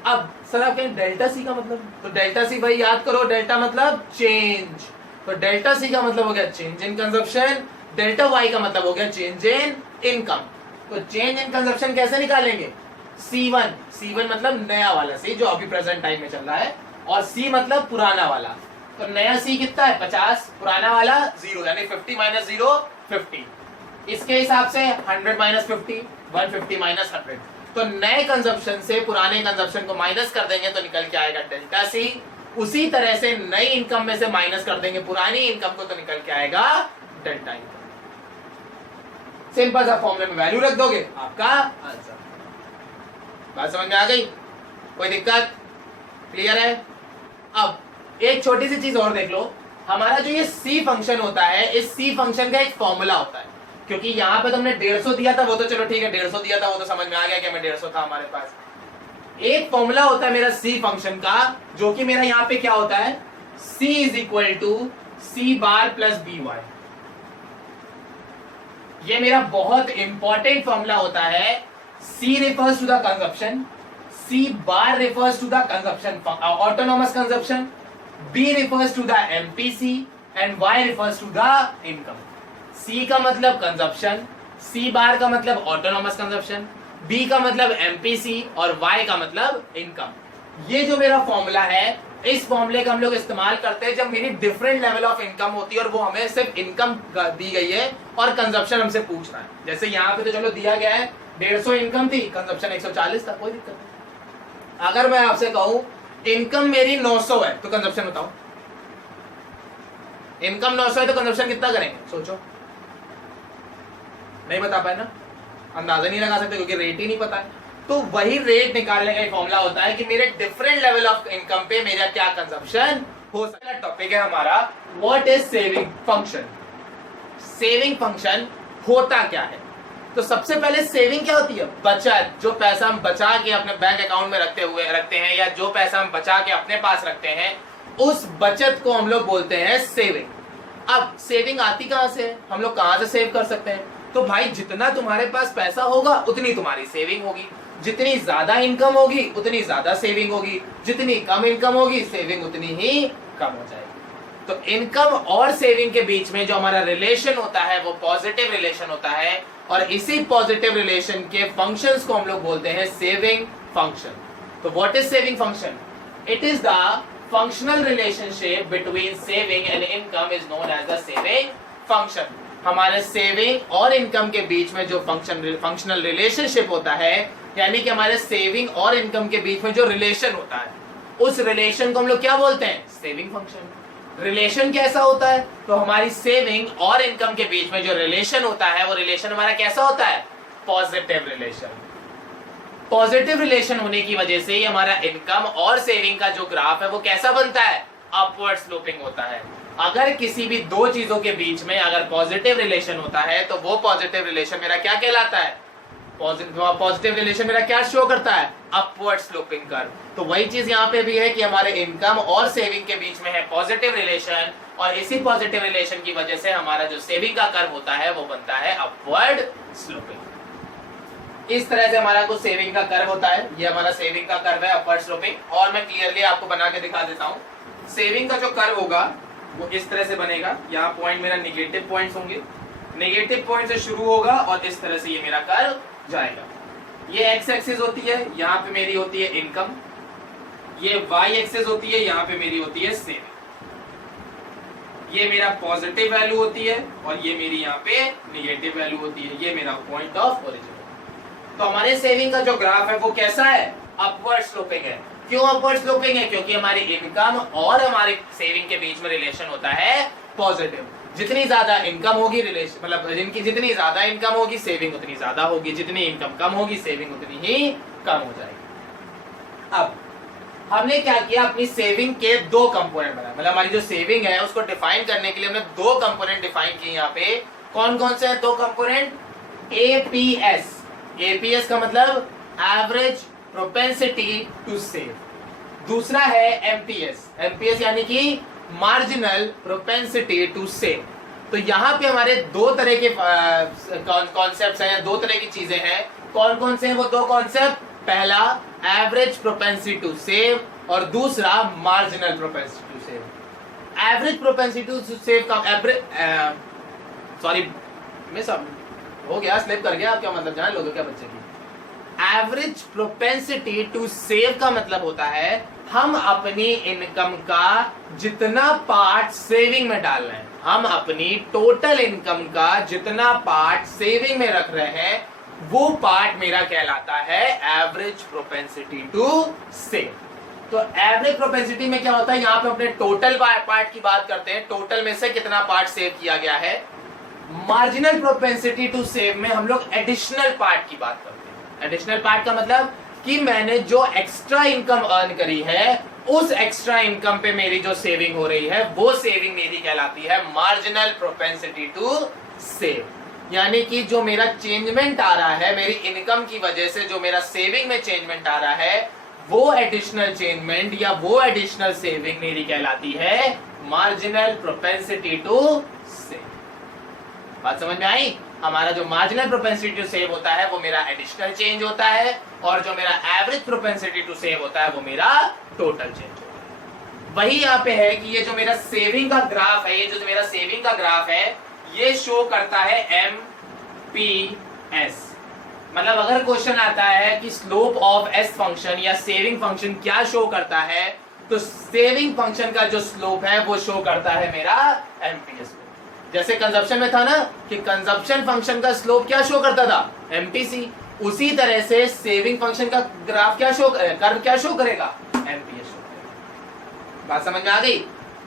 अब सर आप कहें डेल्टा सी का मतलब, तो डेल्टा सी भाई याद करो, डेल्टा मतलब चेंज। तो डेल्टा सी का मतलब हो गया change in consumption, delta Y का मतलब हो गया चेंज इन इनकम। तो चेंज इन कंजप्शन कैसे निकालेंगे? C1 मतलब नया वाला C जो अभी प्रेजेंट टाइम में चल रहा है, और C मतलब पुराना वाला। तो नया C कितना है? 50, पुराना वाला 0, यानी 50 - 0 50। इसके हिसाब से 100 - 50 150 - 100। तो नए कंजप्शन से पुराने कंजप्शन को माइनस कर देंगे तो निकल के आएगा डेल्टा C। उसी तरह से नई इनकम में से माइनस कर देंगे पुरानी इनकम को तो निकल के आएगा डेल्टा इनकम। सिंपल सा फॉर्मूले में वैल्यू रख दोगे, आपका आंसर। बात समझ में आ गई? कोई दिक्कत? क्लियर है? अब एक छोटी सी चीज और देख लो, हमारा जो ये सी फंक्शन होता है, इस सी फंक्शन का एक फॉर्मूला होता है। क्योंकि यहाँ पे तुमने 150 दिया था, वो तो चलो ठीक है 150 दिया था, वो तो समझ में आ गया कि हमें 150 था हमारे पास। एक फॉर्मूला होता है मेरा सी फंक्शन का, जो कि मेरा यहाँ पे क्या होता है? C = C bar plus BY। ये मेरा बहुत इंपॉर्टेंट फॉर्मूला होता है। C refers to the consumption, C bar refers to the consumption, autonomous consumption, B refers to the MPC and Y refers to the income. C का मतलब कंजप्शन, C बार का मतलब ऑटोनॉमस कंजप्शन, B का मतलब MPC और Y का मतलब इनकम। ये जो मेरा फॉर्मूला है, इस फॉर्मूले का हम लोग इस्तेमाल करते हैं जब मेरी डिफरेंट लेवल ऑफ इनकम होती है और वो हमें सिर्फ इनकम दी गई है और कंजप्शन हमसे पूछ रहा है। जैसे यहाँ पे तो चलो दिया गया है 150 इनकम थी, कंजप्शन 140 था, कोई दिक्कत नहीं। अगर मैं आपसे कहूं इनकम मेरी 900 है तो कंजप्शन बताओ, इनकम 900 है तो कंजप्शन कितना करेंगे, सोचो। नहीं बता पाए ना, अंदाजा नहीं लगा सकते क्योंकि रेट ही नहीं पता है। तो वही रेट निकालने का फॉर्मूला होता है कि मेरे डिफरेंट लेवल ऑफ इनकम पे मेरा क्या कंजप्शन हो सकता है। टॉपिक है हमारा what is saving function. Saving function होता क्या है? तो सबसे पहले सेविंग क्या होती है? बचत, जो पैसा हम बचा के अपने बैंक अकाउंट में रखते हैं या जो पैसा हम बचा के अपने पास रखते हैं, उस बचत को हम लोग बोलते हैं सेविंग। अब सेविंग आती कहां से? हम लोग कहां से सेव कर सकते हैं? तो भाई जितना तुम्हारे पास पैसा होगा उतनी तुम्हारी सेविंग होगी, जितनी ज्यादा इनकम होगी उतनी ज्यादा सेविंग होगी, जितनी कम इनकम होगी सेविंग उतनी ही कम हो जाएगी। तो इनकम और सेविंग के बीच में जो हमारा रिलेशन होता है वो पॉजिटिव रिलेशन होता है और इसी पॉजिटिव रिलेशन के फंक्शंस को हम लोग बोलते हैं सेविंग फंक्शन। तो what is saving function? It is the functional relationship between saving and income is known as the saving function. हमारे सेविंग और इनकम के बीच में जो फंक्शनल रिलेशनशिप होता है, यानी कि हमारे सेविंग और इनकम के बीच में जो रिलेशन होता है, उस रिलेशन को हम लोग क्या बोलते हैं? Saving function. रिलेशन कैसा होता है? तो हमारी सेविंग और इनकम के बीच में जो रिलेशन होता है वो रिलेशन हमारा कैसा होता है? Positive relation. पॉजिटिव रिलेशन होने की वजह से ही हमारा इनकम और सेविंग का जो ग्राफ है वो कैसा बनता है? अपवर्ड स्लोपिंग होता है। अगर किसी भी दो चीजों के बीच में अगर पॉजिटिव रिलेशन होता है तो वो पॉजिटिव रिलेशन मेरा क्या कहलाता है? पॉजिटिव रिलेशन मेरा क्या शो करता है? Upward sloping curve. तो वही चीज यहाँ पे भी है कि हमारे इनकम और सेविंग के बीच में है पॉजिटिव रिलेशन और इसी पॉजिटिव रिलेशन की वजह से हमारा जो सेविंग का कर्व होता है वो बनता है अपवर्ड स्लोपिंग। इस तरह से हमारा कुछ सेविंग का कर्व होता है, ये हमारा सेविंग का कर्व है अपवर्ड स्लोपिंग। और मैं क्लियरली आपको बना के दिखा देता हूँ। सेविंग का जो कर्व होगा वो इस तरह से बनेगा। यहाँ पॉइंट मेरा निगेटिव पॉइंट्स होंगे, नेगेटिव पॉइंट से शुरू होगा और इस तरह से ये मेरा कर्व जाएगा। ये एक्स एक्सिस होती है, यहाँ पे मेरी होती है इनकम। ये वाई एक्सिस होती है, यहाँ पे मेरी होती है सेविंग। ये मेरा पॉजिटिव वैल्यू होती है और ये मेरी यहाँ पे निगेटिव वैल्यू होती है। ये मेरा पॉइंट ऑफ ओरिजिन। तो हमारे सेविंग का जो ग्राफ है वो कैसा है? अपवर्ड स्लोपिंग है। क्यों अपवर्ड स्लोपिंग है? क्योंकि हमारी इनकम और हमारे सेविंग के बीच में रिलेशन होता है पॉजिटिव। जितनी ज्यादा इनकम होगी रिलेशन मतलब जितनी ज्यादा इनकम होगी सेविंग उतनी ज्यादा होगी, जितनी इनकम कम होगी सेविंग उतनी ही कम हो जाएगी। अब हमने क्या किया? अपनी सेविंग के दो कंपोनेंट बनाए, मतलब हमारी जो सेविंग है उसको डिफाइन करने के लिए हमने दो कंपोनेंट डिफाइन किए। यहाँ पे कौन कौन से हैं दो कंपोनेंट? एपीएस। एपीएस का मतलब एवरेज प्रोपेंसिटी टू सेव। दूसरा है एमपीएस। एमपीएस यानी कि मार्जिनल प्रोपेंसिटी टू सेव। तो यहाँ पे हमारे दो तरह के कॉन्सेप्ट्स हैं, दो तरह की चीजें हैं। कौन कौन से हैं वो दो कॉन्सेप्ट? पहला एवरेज प्रोपेंसिटी टू सेव और दूसरा marginal propensity to save. Average propensity to save का सॉरी मिस हो गया, स्लिप कर गया। आप क्या मतलब जान लोगे क्या बच्चे की? एवरेज प्रोपेंसिटी टू सेव का मतलब होता है हम अपनी इनकम का जितना पार्ट सेविंग में डाल रहे हैं, हम अपनी टोटल इनकम का जितना पार्ट सेविंग में रख रहे हैं वो पार्ट मेरा कहलाता है एवरेज प्रोपेंसिटी टू सेव। तो एवरेज प्रोपेंसिटी में क्या होता है? यहाँ पे अपने टोटल पार्ट की बात करते हैं, टोटल में से कितना पार्ट सेव किया गया है। मार्जिनल प्रोपेंसिटी टू सेव में हम लोग एडिशनल पार्ट की बात करते हैं। एडिशनल पार्ट का मतलब कि मैंने जो एक्स्ट्रा इनकम अर्न करी है उस एक्स्ट्रा इनकम पे मेरी जो सेविंग हो रही है वो सेविंग मेरी कहलाती है मार्जिनल प्रोपेंसिटी टू सेव। यानी कि जो मेरा चेंजमेंट आ रहा है मेरी इनकम की वजह से, जो मेरा सेविंग में चेंजमेंट आ रहा है वो एडिशनल चेंजमेंट या वो एडिशनल सेविंग मेरी कहलाती है मार्जिनल प्रोपेंसिटी टू सेव। बात समझ में आई? हमारा जो मार्जिनल प्रोपेंसिटी टू सेव होता है वो मेरा एडिशनल चेंज होता है, और जो मेरा एवरेज प्रोपेंसिटी टू सेव होता है वो मेरा टोटल चेंज होता है। वही यहाँ पे है कि ये जो मेरा सेविंग का ग्राफ है, ये जो मेरा सेविंग का ग्राफ है, ये शो करता है MPS। मतलब अगर क्वेश्चन आता है कि स्लोप ऑफ एस फंक्शन या सेविंग फंक्शन क्या शो करता है, तो सेविंग फंक्शन का जो स्लोप है वो शो करता है मेरा MPS को। जैसे कंजप्शन में था ना कि कंजप्शन फंक्शन का स्लोप क्या शो करता था, MPC, उसी तरह से सेविंग फंक्शन का ग्राफ क्या शो कर्व क्या शो करेगा, MPS शो करेगा। बात समझ में आ गई?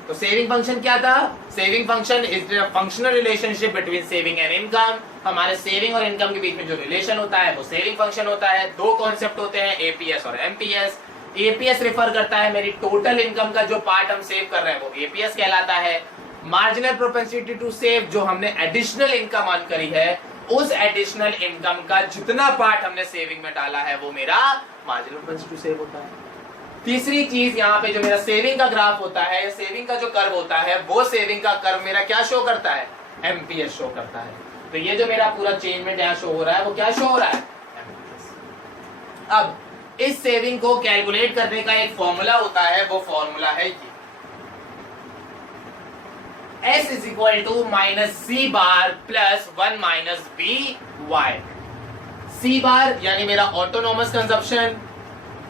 तो सेविंग फंक्शन क्या था? Saving function is the functional relationship between saving and income. हमारे सेविंग और इनकम के बीच में जो रिलेशन होता है वो सेविंग फंक्शन होता है। दो कॉन्सेप्ट होते हैं, एपीएस और एमपीएस। एपीएस रिफर करता है मेरी टोटल इनकम का जो पार्ट हम सेव कर रहे हैं वो एपीएस कहलाता है। मार्जिनल प्रोपेंसिटी टू सेव जो हमने एडिशनल इनकम अर्न करी है, उस एडिशनल इनकम का जितना पार्ट हमने सेविंग में डाला है वो मेरा मार्जिनल प्रोपेंसिटी टू सेव होता है। तीसरी चीज यहाँ पे जो मेरा सेविंग का ग्राफ होता है, सेविंग का जो कर्व होता है, वो सेविंग का कर्व मेरा क्या शो करता है, एमपीएस शो करता है। तो ये जो मेरा पूरा चेंजमेंट यहाँ शो हो रहा है वो क्या शो हो रहा है, एमपीएस। अब इस सेविंग को कैलकुलेट करने का एक फॉर्मूला होता है, वो फॉर्मूला है ये S is equal to minus C bar plus 1 minus B Y. C bar यानी मेरा ऑटोनोमस कंजप्शन,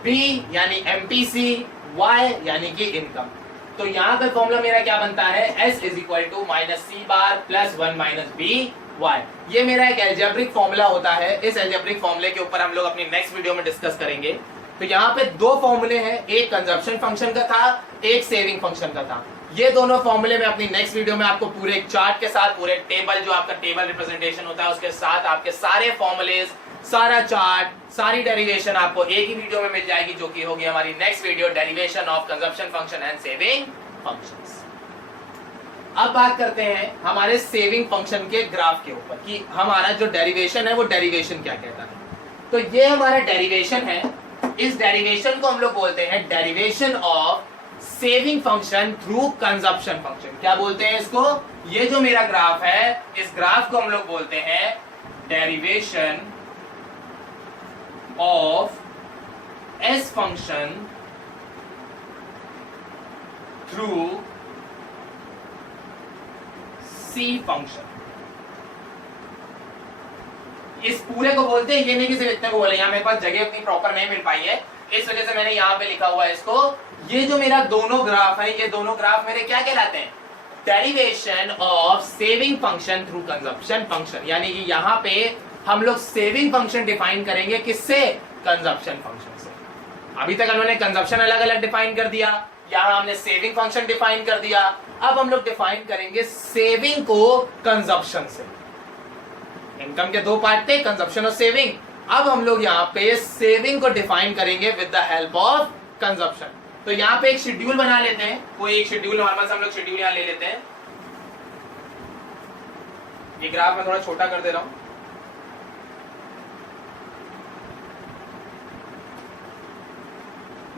बी यानी एमपीसी, वाई यानी कि इनकम। तो यहाँ पे फॉर्मूला मेरा क्या बनता है, S is equal to minus C bar plus 1 minus B Y. ये मेरा एक एल्जेब्रिक फॉर्मूला होता है। इस एल्जेब्रिक फॉर्मूले के ऊपर हम लोग अपनी नेक्स्ट वीडियो में डिस्कस करेंगे। तो यहाँ पे दो फॉर्मूले हैं, एक कंजप्शन फंक्शन का था, एक सेविंग फंक्शन का था। ये दोनों फॉर्मूले में अपनी नेक्स्ट वीडियो में आपको पूरे एक चार्ट के साथ, पूरे टेबल जो आपका टेबल रिप्रेजेंटेशन होता है उसके साथ आपके सारे फॉर्मूलेज, सारा चार्ट, सारी डेरिवेशन आपको एक ही वीडियो में मिल जाएगी, जो कि होगी हमारी next video, derivation of consumption function and saving functions. अब बात करते हैं हमारे सेविंग फंक्शन के ग्राफ के ऊपर कि हमारा जो डेरिवेशन है वो डेरिवेशन क्या कहता है। तो ये हमारा डेरिवेशन है। इस डेरिवेशन को हम लोग बोलते हैं derivation of saving function through consumption function. क्या बोलते हैं इसको? ये जो मेरा ग्राफ है, इस ग्राफ को हम लोग बोलते हैं derivation of S function through C function. इस पूरे को बोलते हैं, ये नहीं कि सिर्फ इतने को बोले, यहाँ मेरे पास जगह अपनी प्रॉपर नहीं मिल पाई है, इस वजह से मैंने यहाँ पे लिखा हुआ है इसको। ये जो मेरा दोनों ग्राफ है, ये दोनों ग्राफ मेरे क्या कहलाते हैं, derivation of saving function through consumption function. यानी कि यहाँ पे हम लोग सेविंग फंक्शन डिफाइन करेंगे किससे, कंजप्शन फंक्शन से। अभी तक उन्होंने कंजप्शन अलग अलग डिफाइन कर दिया, यहाँ हमने सेविंग फंक्शन डिफाइन कर दिया। अब हम लोग डिफाइन करेंगे सेविंग को कंजप्शन से। इनकम के दो पार्ट थे, कंजप्शन और सेविंग। अब हम लोग यहाँ पे सेविंग को डिफाइन करेंगे with the help of consumption. तो यहाँ पे एक शेड्यूल बना लेते हैं, कोई एक शेड्यूल नॉर्मल से हम लोग शेड्यूल यहाँ ले लेते हैं। ये ग्राफ मैं थोड़ा छोटा कर दे रहा हूं।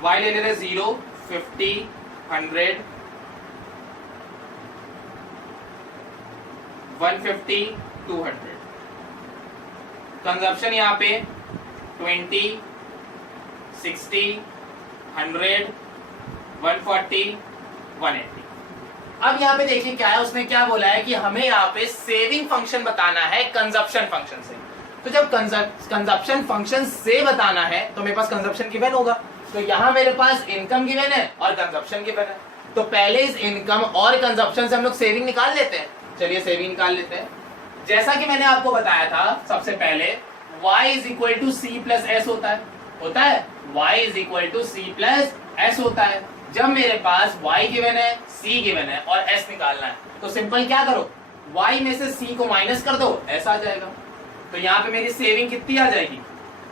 y ले लेते हैं 0, 50, 100, 150, 200। कंजप्शन यहाँ पे 20, 60, 100, 140, 180। अब यहाँ पे देखिए क्या है, उसने क्या बोला है कि हमें यहाँ पे सेविंग फंक्शन बताना है कंजप्शन फंक्शन से। तो जब कंजप्शन फंक्शन से बताना है तो मेरे पास कंजप्शन गिवन होगा। तो यहाँ मेरे पास इनकम गिवन है और कंजप्शन गिवन है। तो पहले इस इनकम और कंजप्शन से हम लोग सेविंग निकाल लेते हैं। चलिए सेविंग निकाल लेते हैं। जैसा कि मैंने आपको बताया था सबसे पहले, y is equal to C plus S होता है y is equal to C plus S होता है। जब मेरे पास y गिवन है, c गिवन है और s निकालना है, तो सिंपल क्या करो, y में से c को माइनस कर दो, s आ जाएगा। तो यहाँ पे मेरी सेविंग कितनी आ जाएगी,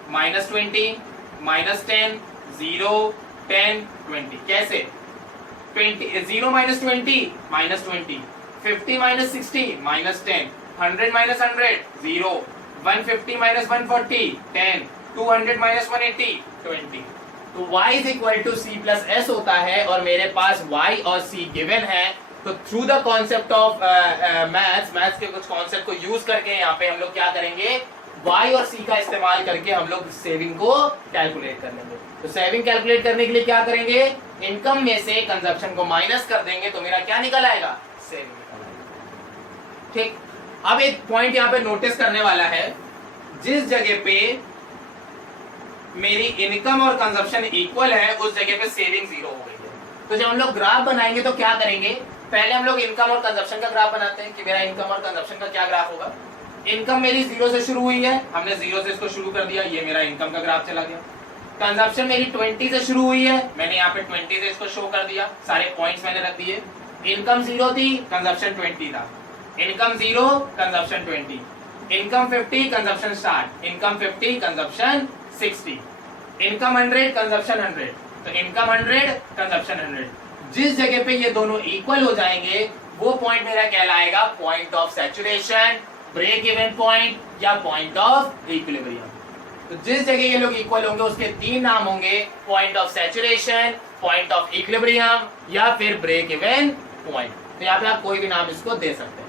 -20, -10, 0, 10, 20। कैसे, 0 minus 20, -20, 50 minus 60, -10, 100 minus 100, 0, 150 minus 140, 10, 200 minus 180, 20। तो y is equal to C plus S होता है और मेरे पास y और c गिवन है। तो through the concept of maths के कुछ कॉन्सेप्ट को यूज करके यहाँ पे हम लोग क्या करेंगे, y और c का इस्तेमाल करके हम लोग सेविंग को कैलकुलेट कर लेंगे। तो सेविंग कैलकुलेट करने के लिए क्या करेंगे, इनकम में से कंजप्शन को माइनस कर देंगे तो मेरा क्या निकल आएगा, सेविंग निकल आएगा। ठीक, अब एक पॉइंट यहाँ पे नोटिस करने वाला है, जिस जगह पे मेरी इनकम और कंजप्शन इक्वल है उस जगह पे सेविंग जीरो हो गई है। तो जब हम लोग ग्राफ बनाएंगे तो क्या करेंगे, पहले हम लोग इनकम और कंजप्शन का ग्राफ बनाते हैं कि मेरा इनकम और कंजप्शन का क्या ग्राफ होगा। इनकम मेरी जीरो से शुरू हुई है, हमने जीरो से इसको शुरू कर दिया, ये मेरा इनकम का ग्राफ चला गया। कंजप्शन मेरी 20 से शुरू हुई है, मैंने यहाँ पे 20 से इसको शो कर दिया, सारे पॉइंट्स मैंने रख दिए। इनकम जीरो थी, कंजप्शन 20 था, income zero, consumption 20, income 50, consumption start, income 50, consumption 60, income 100, consumption 100, तो इनकम 100, कंजप्शन 100। जिस जगह पे ये दोनों इक्वल हो जाएंगे वो पॉइंट मेरा कहलाएगा point of saturation, break even point या पॉइंट ऑफ इक्विलिब्रियम। तो जिस जगह ये लोग इक्वल होंगे उसके तीन नाम होंगे, point of saturation, point of equilibrium या फिर ब्रेक इवन पॉइंट। तो यहाँ पे आप कोई भी नाम इसको दे सकते हैं।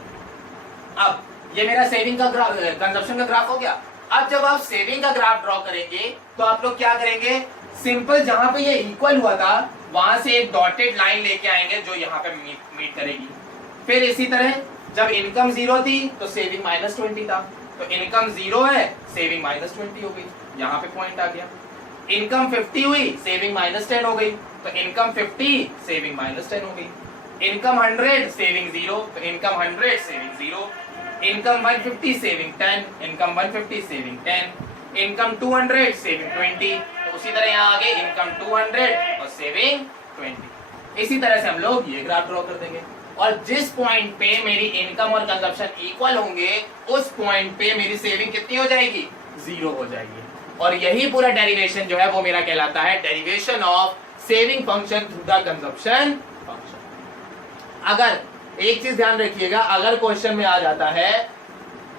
अब ये मेरा सेविंग का ग्राफ, कंजप्शन का ग्राफ हो गया। अब जब आप सेविंग का ग्राफ ड्रॉ करेंगे तो आप लोग क्या करेंगे, सिंपल जहां पे ये इक्वल हुआ था वहां से एक डॉटेड लाइन लेके आएंगे जो यहाँ पे मीट करेगी। फिर इसी तरह जब इनकम जीरो थी तो सेविंग -20 था, तो इनकम जीरो है, सेविंग -20 हो गई, यहाँ पे पॉइंट आ गया। इनकम 50 हुई, सेविंग -10 हो गई, तो इनकम 50, सेविंग -10 हो गई। इनकम 100, सेविंग 0, तो income 100, saving 0। Income 150, saving 10, income 150, saving 10, income 200, saving 20। तो उसी तरह यहाँ आगे इनकम 200 और सेविंग 20। इसी तरह से हम लोग ये ग्राफ ड्रॉ कर देंगे और जिस पॉइंट पे मेरी इनकम और कंजप्शन इक्वल होंगे उस पॉइंट पे मेरी सेविंग कितनी हो जाएगी, 0 हो जाएगी। और यही पूरा डेरिवेशन जो है वो मेरा कहलाता है derivation of saving function through the consumption function. अगर एक चीज ध्यान रखिएगा, अगर क्वेश्चन में आ जाता है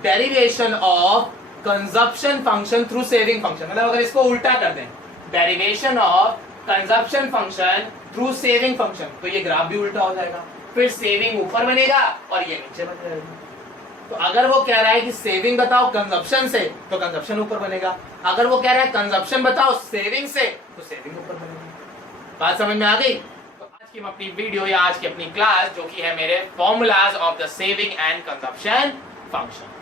derivation of consumption function through saving function, मतलब अगर इसको उल्टा कर दें, derivation of consumption function through saving function, तो ये ग्राफ भी उल्टा हो जाएगा, फिर सेविंग ऊपर बनेगा और ये नीचे बन जाएगा। तो अगर वो कह रहा है कि सेविंग बताओ कंजप्शन से, तो कंजप्शन ऊपर बनेगा। अगर वो कह रहा है कंजप्शन बताओ सेविंग से, तो सेविंग ऊपर बनेगा। बात समझ में आ गई? तो आज की अपनी वीडियो या आज की अपनी क्लास जो कि है मेरे formulas of the saving and consumption function.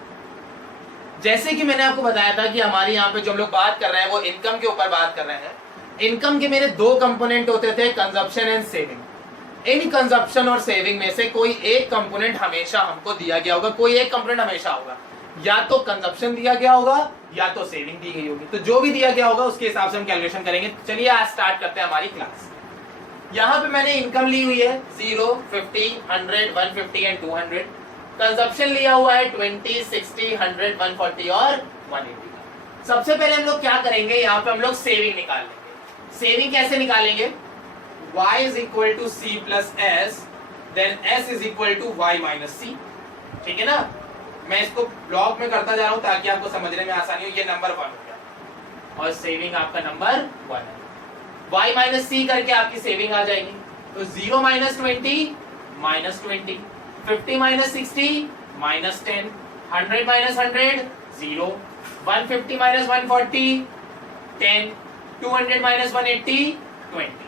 जैसे कि मैंने आपको बताया था कि हमारे यहाँ पे जो हम लोग बात कर रहे हैं वो इनकम के ऊपर बात कर रहे हैं। इनकम के मेरे दो कंपोनेंट होते थे, consumption and saving. In consumption और सेविंग में से कोई एक कंपोनेंट हमेशा हमको दिया गया होगा, कोई एक कंपोनेंट हमेशा होगा, या तो कंजप्शन दिया गया होगा या तो सेविंग दी गई होगी। तो जो भी दिया गया होगा उसके हिसाब से हम कैलकुलेशन करेंगे। चलिए आज स्टार्ट करते हैं हमारी क्लास। यहाँ पे मैंने इनकम ली हुई है 0, 50, 100, 150 एंड 200। कंजप्शन लिया हुआ है 20, 60, 100, 140 और 180। सबसे पहले हम लोग क्या करेंगे, यहाँ पे हम लोग सेविंग निकाल लेंगे। सेविंग कैसे निकालेंगे, y is equal to c plus s, then s is equal to y minus c। ठीक है ना, मैं इसको ब्लॉक में करता जा रहा हूं ताकि आपको समझने में आसानी हो। ये नंबर 1 हो गया और सेविंग आपका नंबर 1 है। y minus c करके आपकी सेविंग आ जाएगी। तो 0 minus 20 minus 20, 50 minus 60 minus 10, 100 minus 100 0, 150 minus 140 10, 200 minus 180 20।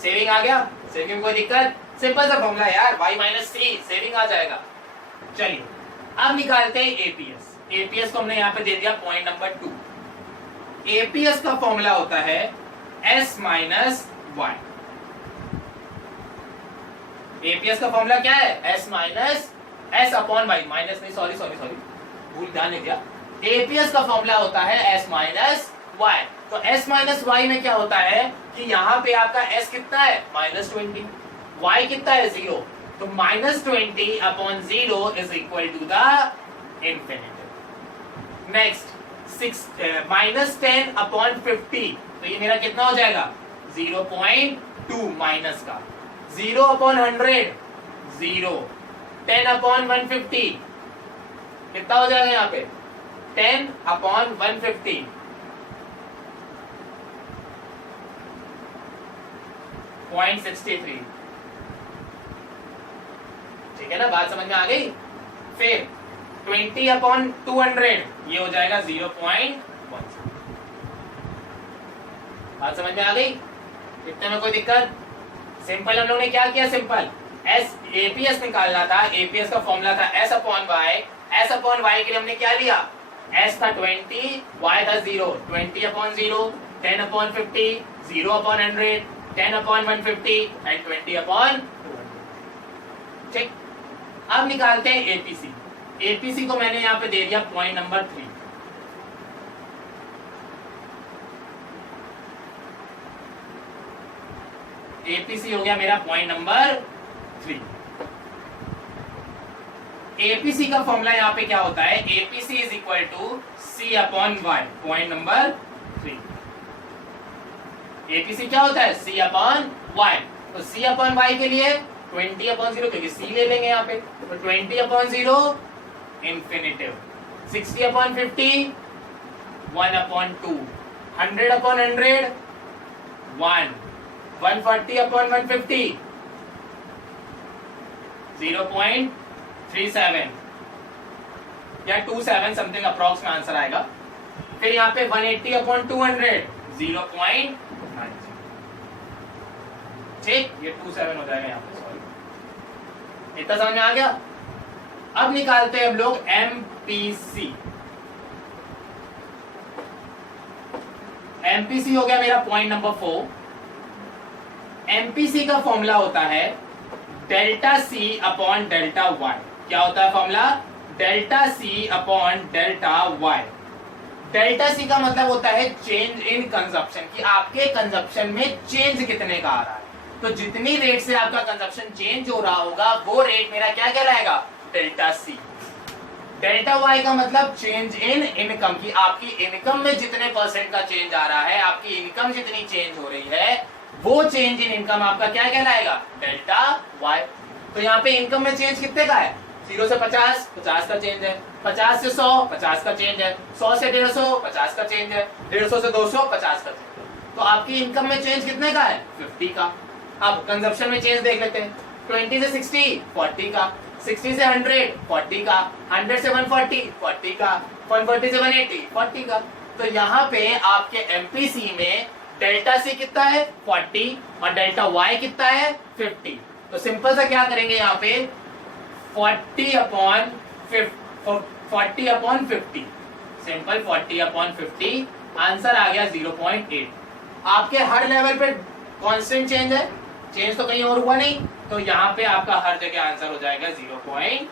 Saving आ गया। सेविंग कोई दिक्कत, सिंपल सा फॉर्मूला यार, y माइनस सी, सेविंग आ जाएगा। चलिए अब निकालते हैं एपीएस। एपीएस को हमने यहाँ पे दे दिया पॉइंट नंबर 2। एपीएस का फॉर्मूला होता है s माइनस वाई। एपीएस का फॉर्मूला क्या है, s minus s upon Y, minus नहीं, सॉरी भूल ध्यान नहीं दिया। एपीएस का फॉर्मूला होता है s माइनस वाई। तो s माइनस वाई में क्या होता है कि यहाँ पे आपका s कितना है, -20, y कितना है 0, तो -20 upon 0 is equal to the infinity. Next -10 upon 50, तो ये मेरा कितना हो जाएगा 0.2 माइनस का, 0 अपॉन 100 0, 10 अपॉन 150 कितना हो जाएगा यहाँ पे 10 अपॉन 150 0.63। ठीक है ना, बात समझ में आ गई। फिर 20/200 ये हो जाएगा 0.1। बात समझ में आ गई, इतने में कोई दिक्कत? सिंपल हम लोग ने क्या किया, सिंपल एपीएस निकालना था। एपीएस का फॉर्मूला था S upon Y. S upon Y के लिए हमने क्या लिया, S था 20, Y था 0, 20/0, 10/50, 0/100, 10/150 एंड 20/200। ठीक, अब निकालते हैं एपीसी। एपीसी को मैंने यहाँ पे दे दिया पॉइंट नंबर 3। एपीसी हो गया मेरा पॉइंट नंबर 3। एपीसी का फॉर्मूला यहाँ पे क्या होता है, APC is equal to C upon Y, point number 3। APC क्या होता है, सी अपॉन वाई। तो सी अपॉन वाई के लिए 20/0, क्योंकि सी ले लेंगे यहाँ पे, तो 20/0 इंफिनिटिव, 60/50 1/2, 100/100 1, 140/150 0.37 या 27 समथिंग अप्रॉक्स में आंसर आएगा। फिर यहाँ पे 180/200 0.90। ठीक, ये 27 हो जाएगा यहाँ पे, सॉरी। इतना समझ में आ गया। अब निकालते हैं हम लोग एमपीसी। एमपीसी हो गया मेरा पॉइंट नंबर 4। एमपीसी का फॉर्मूला होता है delta C upon delta Y. क्या होता है formula, delta C upon delta Y. Delta C का मतलब होता है चेंज इन कंजप्शन, कि आपके कंजप्शन में चेंज कितने का आ रहा है। तो जितनी रेट से आपका कंजप्शन चेंज हो रहा होगा वो रेट मेरा क्या कहलाएगा, डेल्टा सी। डेल्टा वाई का मतलब चेंज इन इनकम, की आपकी इनकम में जितने % का चेंज आ रहा है, आपकी इनकम जितनी चेंज हो रही है वो चेंज इन इनकम आपका क्या कहलाएगा, डेल्टा वाई। तो यहाँ पे इनकम में चेंज कितने का है, 0 से 50, 50 का चेंज है, 50 से 100, 50 का चेंज है, 100 से 150, 50 का चेंज है, 150 से 200, 50 का चेंज है। तो आपकी इनकम में चेंज कितने का है, 50 का। अब कंजप्शन में चेंज देख लेते हैं, 20 से 60 40 का, 60 से 100 40 का, 100 से 140 40 का, 140 से 180 40 का। तो यहाँ पे आपके एमपीसी में डेल्टा सी कितना है 40 और डेल्टा वाई कितना है 50। तो सिंपल सा क्या करेंगे यहाँ पे 40/50, सिंपल 40/50, आंसर आ गया 0.8। आपके हर लेवल पे कांस्टेंट चेंज है, चेंज तो कहीं और हुआ नहीं, तो यहाँ पे आपका हर जगह आंसर हो जाएगा 0.8।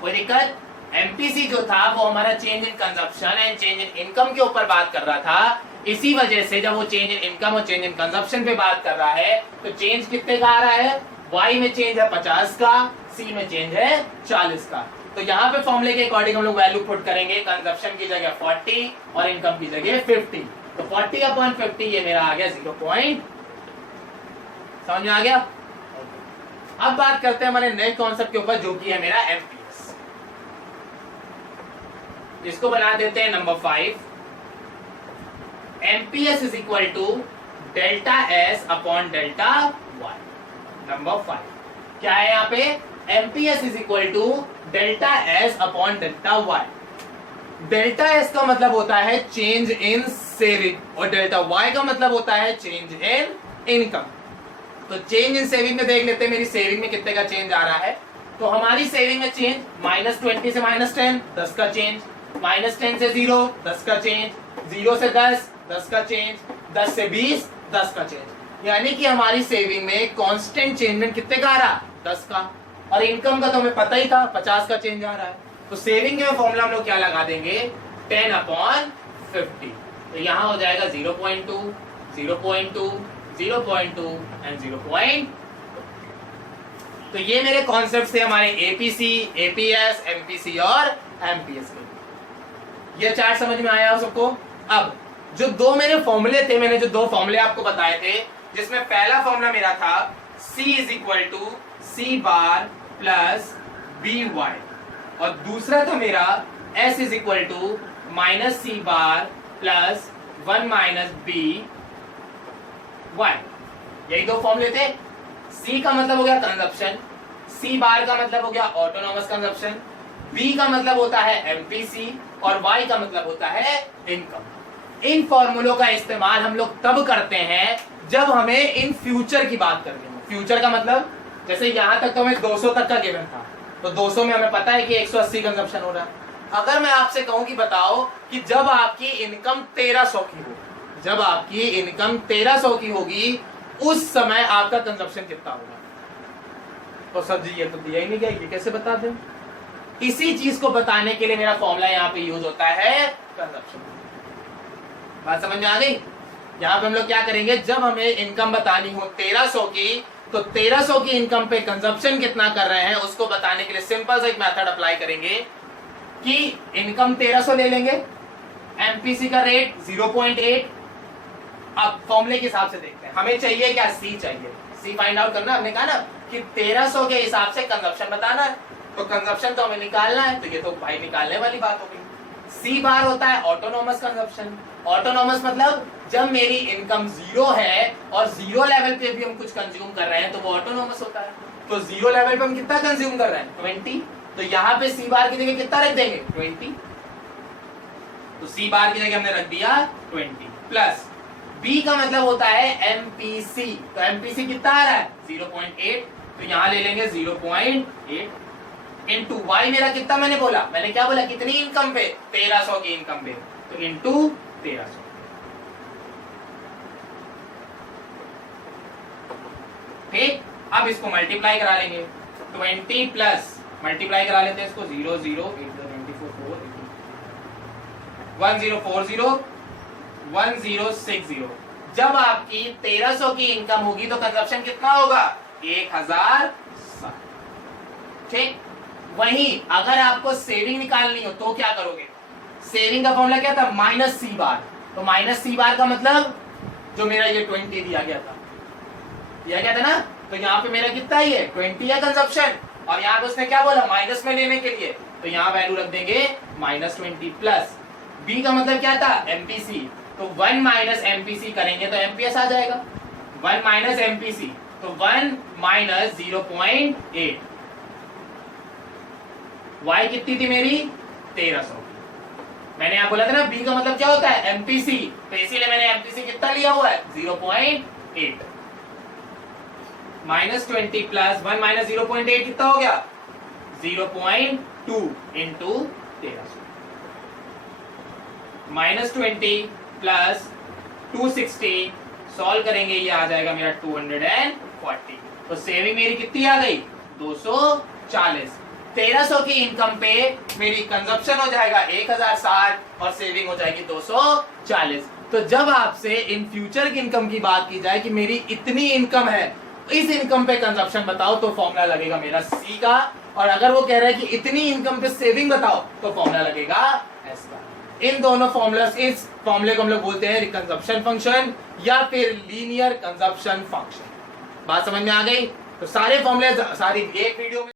कोई दिक्कत? एमपीसी जो था वो हमारा change in consumption and change in income के ऊपर बात कर रहा था। इसी वजह से जब वो चेंज इन इनकम और चेंज इन कंजप्शन पे बात कर रहा है तो चेंज कितने का आ रहा है, वाई में चेंज है 50 का, सी में चेंज है 40 का। तो यहाँ पे फॉर्मूले के अकॉर्डिंग हम लोग वैल्यू पुट करेंगे, कंजप्शन की जगह 40 और इनकम की जगह 50। तो 40/50 ये मेरा आ गया 0. समझ में आ गया। अब बात करते हैं हमारे नए कॉन्सेप्ट के ऊपर जो कि है मेरा एमपीएस। इसको बना देते हैं number 5। MPS is equal to delta S upon delta Y. Number 5 क्या है यहाँ पे, MPS is equal to delta S upon delta Y. Delta S का मतलब होता है चेंज इन सेविंग और डेल्टा वाई का मतलब होता है चेंज इन इनकम। तो चेंज इन सेविंग में देख लेते हैं मेरी सेविंग में कितने का चेंज आ रहा है। तो हमारी सेविंग में चेंज -20 से -10 10 का चेंज, -10 से 0 10 का चेंज, 0 से 10 10 का चेंज, 10 से 20 10 का चेंज। यानी कि हमारी सेविंग में कांस्टेंट चेंजमेंट कितने का आ रहा, 10 का। और इनकम का तो हमें पता ही था 50 का चेंज आ रहा है। तो सेविंग के फॉर्मूला हम लोग क्या लगा देंगे, 10/50। तो यहाँ हो जाएगा 0.2 0.2 0.2 एंड 0. तो ये मेरे कॉन्सेप्ट थे हमारे एपीसी, एपीएस, एमपीसी और एमपीएस के। ये चार्ट समझ में आया हो सबको। अब जो दो मेरे फॉर्मूले थे, मैंने जो 2 फॉर्मूले आपको बताए थे, जिसमें पहला फॉर्मूला मेरा था C is equal to C bar plus BY और दूसरा था मेरा S is equal to -C bar plus 1 - BY। यही 2 फॉर्मूले थे। C का मतलब हो गया कंजप्शन, C बार का मतलब हो गया ऑटोनॉमस कंजप्शन, B का मतलब होता है MPC और Y का मतलब होता है इनकम। इन फॉर्मूलों का इस्तेमाल हम लोग तब करते हैं जब हमें इन फ्यूचर की बात करनी हो। फ्यूचर का मतलब जैसे यहां तक तो हमें 200 तक का गिवन था, तो 200 में हमें पता है कि 180 कंजप्शन हो रहा है। अगर मैं आपसे कहूं कि बताओ कि जब आपकी इनकम 1300 की हो, जब आपकी इनकम 1300 की होगी उस समय आपका कंजप्शन कितना होगा, तो सर जी ये तो दिया ही नहीं गया, ये कैसे बता दें? इसी चीज को बताने के लिए मेरा फॉर्मूला यहाँ पे यूज होता है कंजप्शन। बात समझ में आ गई? यहाँ पे हम लोग क्या करेंगे, जब हमें इनकम बतानी हो 1300 की, तो 1300 की इनकम पे कंजप्शन कितना कर रहे हैं उसको बताने के लिए सिंपल सा एक मेथड अप्लाई करेंगे कि इनकम 1300 ले लेंगे, एमपीसी का रेट 0.8। अब फॉर्मूले के हिसाब से देखते हैं, हमें चाहिए क्या, सी चाहिए। सी फाइंड आउट करना, हमने कहा ना कि 1300 के हिसाब से कंजप्शन बताना है, तो कंजप्शन तो हमें निकालना है, तो ये तो भाई निकालने वाली बात हो गई। सी बार होता है ऑटोनॉमस कंजप्शन। ऑटोनॉमस मतलब जब मेरी इनकम 0 है और 0 लेवल पे भी हम कुछ कंज्यूम कर रहे हैं तो वो ऑटोनॉमस होता है। तो 0 लेवल पे हम कितना कंज्यूम कर रहे हैं, 20। तो यहाँ पे सी बार की जगह कितना रख देंगे, 20। तो सी बार की जगह हमने रख दिया 20 प्लस बी का मतलब होता है एमपीसी। तो एमपीसी कितना आ रहा है, 0.8। तो यहाँ ले लेंगे 0.8 इंटू वाई मेरा कितना, मैंने बोला, मैंने क्या बोला, कितनी इनकम पे, 1300 की इनकम पे, तो इंटू 1300। ठीक, अब इसको मल्टीप्लाई करा लेंगे, 20 प्लस मल्टीप्लाई करा लेते हैं इसको, 0 0 1040 1060। जब आपकी 1300 की इनकम होगी तो कंजप्शन कितना होगा, 1060। ठीक, वहीं अगर आपको सेविंग निकालनी हो तो क्या करोगे, सेविंग का फॉर्मूला क्या था, माइनस सी बार। तो माइनस सी बार का मतलब जो मेरा ये 20 दिया गया था ना, तो यहाँ पे मेरा कितना ही है, 20 है कंजप्शन, और यहाँ पे उसने क्या बोला, माइनस में लेने के लिए, तो यहाँ वैल्यू रख देंगे -20 प्लस बी का मतलब क्या था, एमपीसी। तो 1 माइनस एमपीसी करेंगे तो एमपीएस आ जाएगा, 1 माइनस एमपीसी, तो 1 माइनस 0.8। y कितनी थी मेरी, 1300। मैंने यहाँ बोला था ना बी का मतलब क्या होता है, एमपीसी, तो इसीलिए मैंने एमपीसी कितना लिया हुआ है, 0.8। -20 प्लस 1 माइनस 0.8 कितना हो गया, 0.2 इंटू 1300। -20 प्लस 260 सॉल्व करेंगे, ये आ जाएगा मेरा 240। तो सेविंग मेरी कितनी आ गई, 240। 1300 की इनकम पे मेरी कंजप्शन हो जाएगा 1060 और सेविंग हो जाएगी 240। तो जब आपसे इन फ्यूचर की इनकम की बात की जाए कि मेरी इतनी इनकम है, इस इनकम पे कंजप्शन बताओ, तो फॉर्मूला लगेगा मेरा सी का। और अगर वो कह रहा है कि इतनी इनकम पे सेविंग बताओ, तो फॉर्मूला लगेगा एस का। इन दोनों फॉर्मूला, इस फॉर्मूले को हम लोग बोलते हैं कंजप्शन फंक्शन या फिर लीनियर कंजप्शन फंक्शन। बात समझ में आ गई? तो सारे फॉर्मूले सारी एक वीडियो में